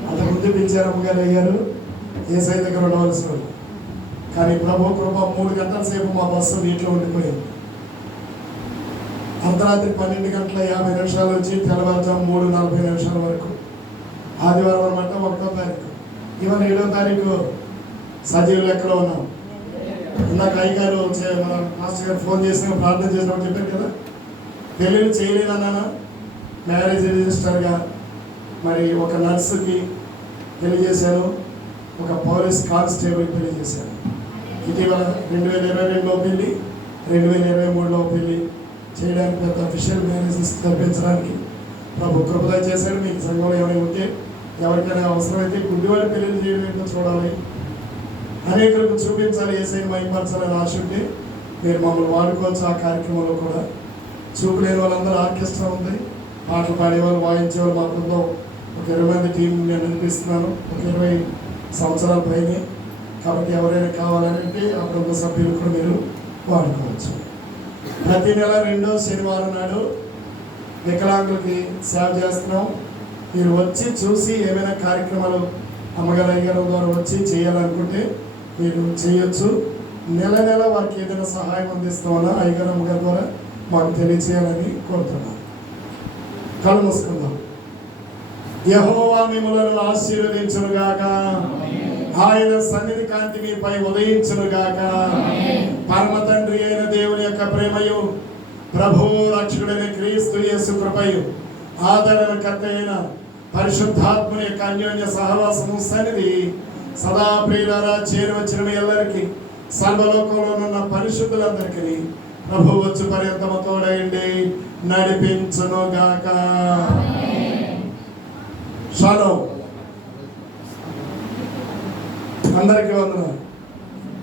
అంతకుముందు పిలిచారు అమ్మగారు అయ్యారు ఏసై దగ్గర ఉండవలసిన వాళ్ళు. కానీ ప్రభు కృప 3 గంటల సేపు మా బస్సు నీటిలో ఉండిపోయింది. అర్ధరాత్రి 12:50 నుంచి తెల్లవారుజాము 3:40 వరకు. ఆదివారం అనమాట 1వ తారీఖు. ఇవాళ 7వ తారీఖు సజీవ లెక్కలో ఉన్నాం. ఇందాక అయ్యగారు మన మాస్టర్ గారు ఫోన్ చేసిన ప్రార్థన చేసినప్పుడు చెప్పారు కదా, పెళ్ళిళ్ళు చేయలేనన్నా మ్యారేజ్ రిజిస్టర్గా మరి ఒక నర్సుకి పెళ్లి చేశాను, ఒక పోలీస్ కానిస్టేబుల్కి పెళ్లి చేశాను. ఇటీవల 2022లో పెళ్ళి, 2023లో పెళ్ళి చేయడానికి పెద్ద అఫీషియల్ మ్యారేజెస్ జరిపించడానికి ప్రభు కృపద చేశాడు. మీకు సంఘంలో ఏమైనా ఉంటే ఎవరికైనా అవసరమైతే గుడ్డివాడి పెళ్లి చేయడం చూడాలి, అనేకులకు చూపించాలి, ఏసైని మైపరచాలని ఆశ ఉంటే మీరు మమ్మల్ని వాడుకోవచ్చు. ఆ కార్యక్రమంలో కూడా చూపు లేని వాళ్ళందరూ ఆర్కెస్ట్రా ఉంది, పాటలు పాడేవాళ్ళు, వాయించేవాళ్ళు. మా బృందం ఒక 20 మంది టీం నేను నడిపిస్తున్నాను, ఒక 20 సంవత్సరాల పైనే. కాబట్టి ఎవరైనా కావాలంటే ఆ బృంద సభ్యులు కూడా మీరు వాడుకోవచ్చు. ప్రతి నెల 2వ శనివారం నాడు వికలాంగులకి సేవ చేస్తున్నాం. మీరు వచ్చి చూసి ఏమైనా కార్యక్రమాలు అమ్మగారు అయ్యగారు ద్వారా వచ్చి చేయాలనుకుంటే మీరు చేయొచ్చు. నెల నెల వారికి ఏదైనా సహాయం అందిస్తామన్నా అయ్యగారు అమ్మగారి ద్వారా మాకు తెలియచేయాలని కోరుతున్నాను. కళ్ళు మూసుకుందాం. యెహోవా మిమ్ములను ఆశీర్వదించునుగాక, ఆయన సన్నిధి కాంతి మీపై ఉదయించునుగాక. పరమ తండ్రి అయిన దేవుని యొక్క ప్రేమయు, ప్రభువు రక్షకుడైన క్రీస్తు యేసు కృపయు, ఆదరణకర్త అయిన పరిశుద్ధాత్మని యొక్క అన్యోన్య సహవాసము సన్నిధి సదా ప్రియులారా చేరువచ్చిన మీ అందరికీ, సర్వలోకంలో ఉన్న పరిశుద్ధులందరికీ ప్రభు వచ్చు పర్యంతము తోడైండి నడిపించునుగాక. షాలోమ్. అందరికీ వందనాలు.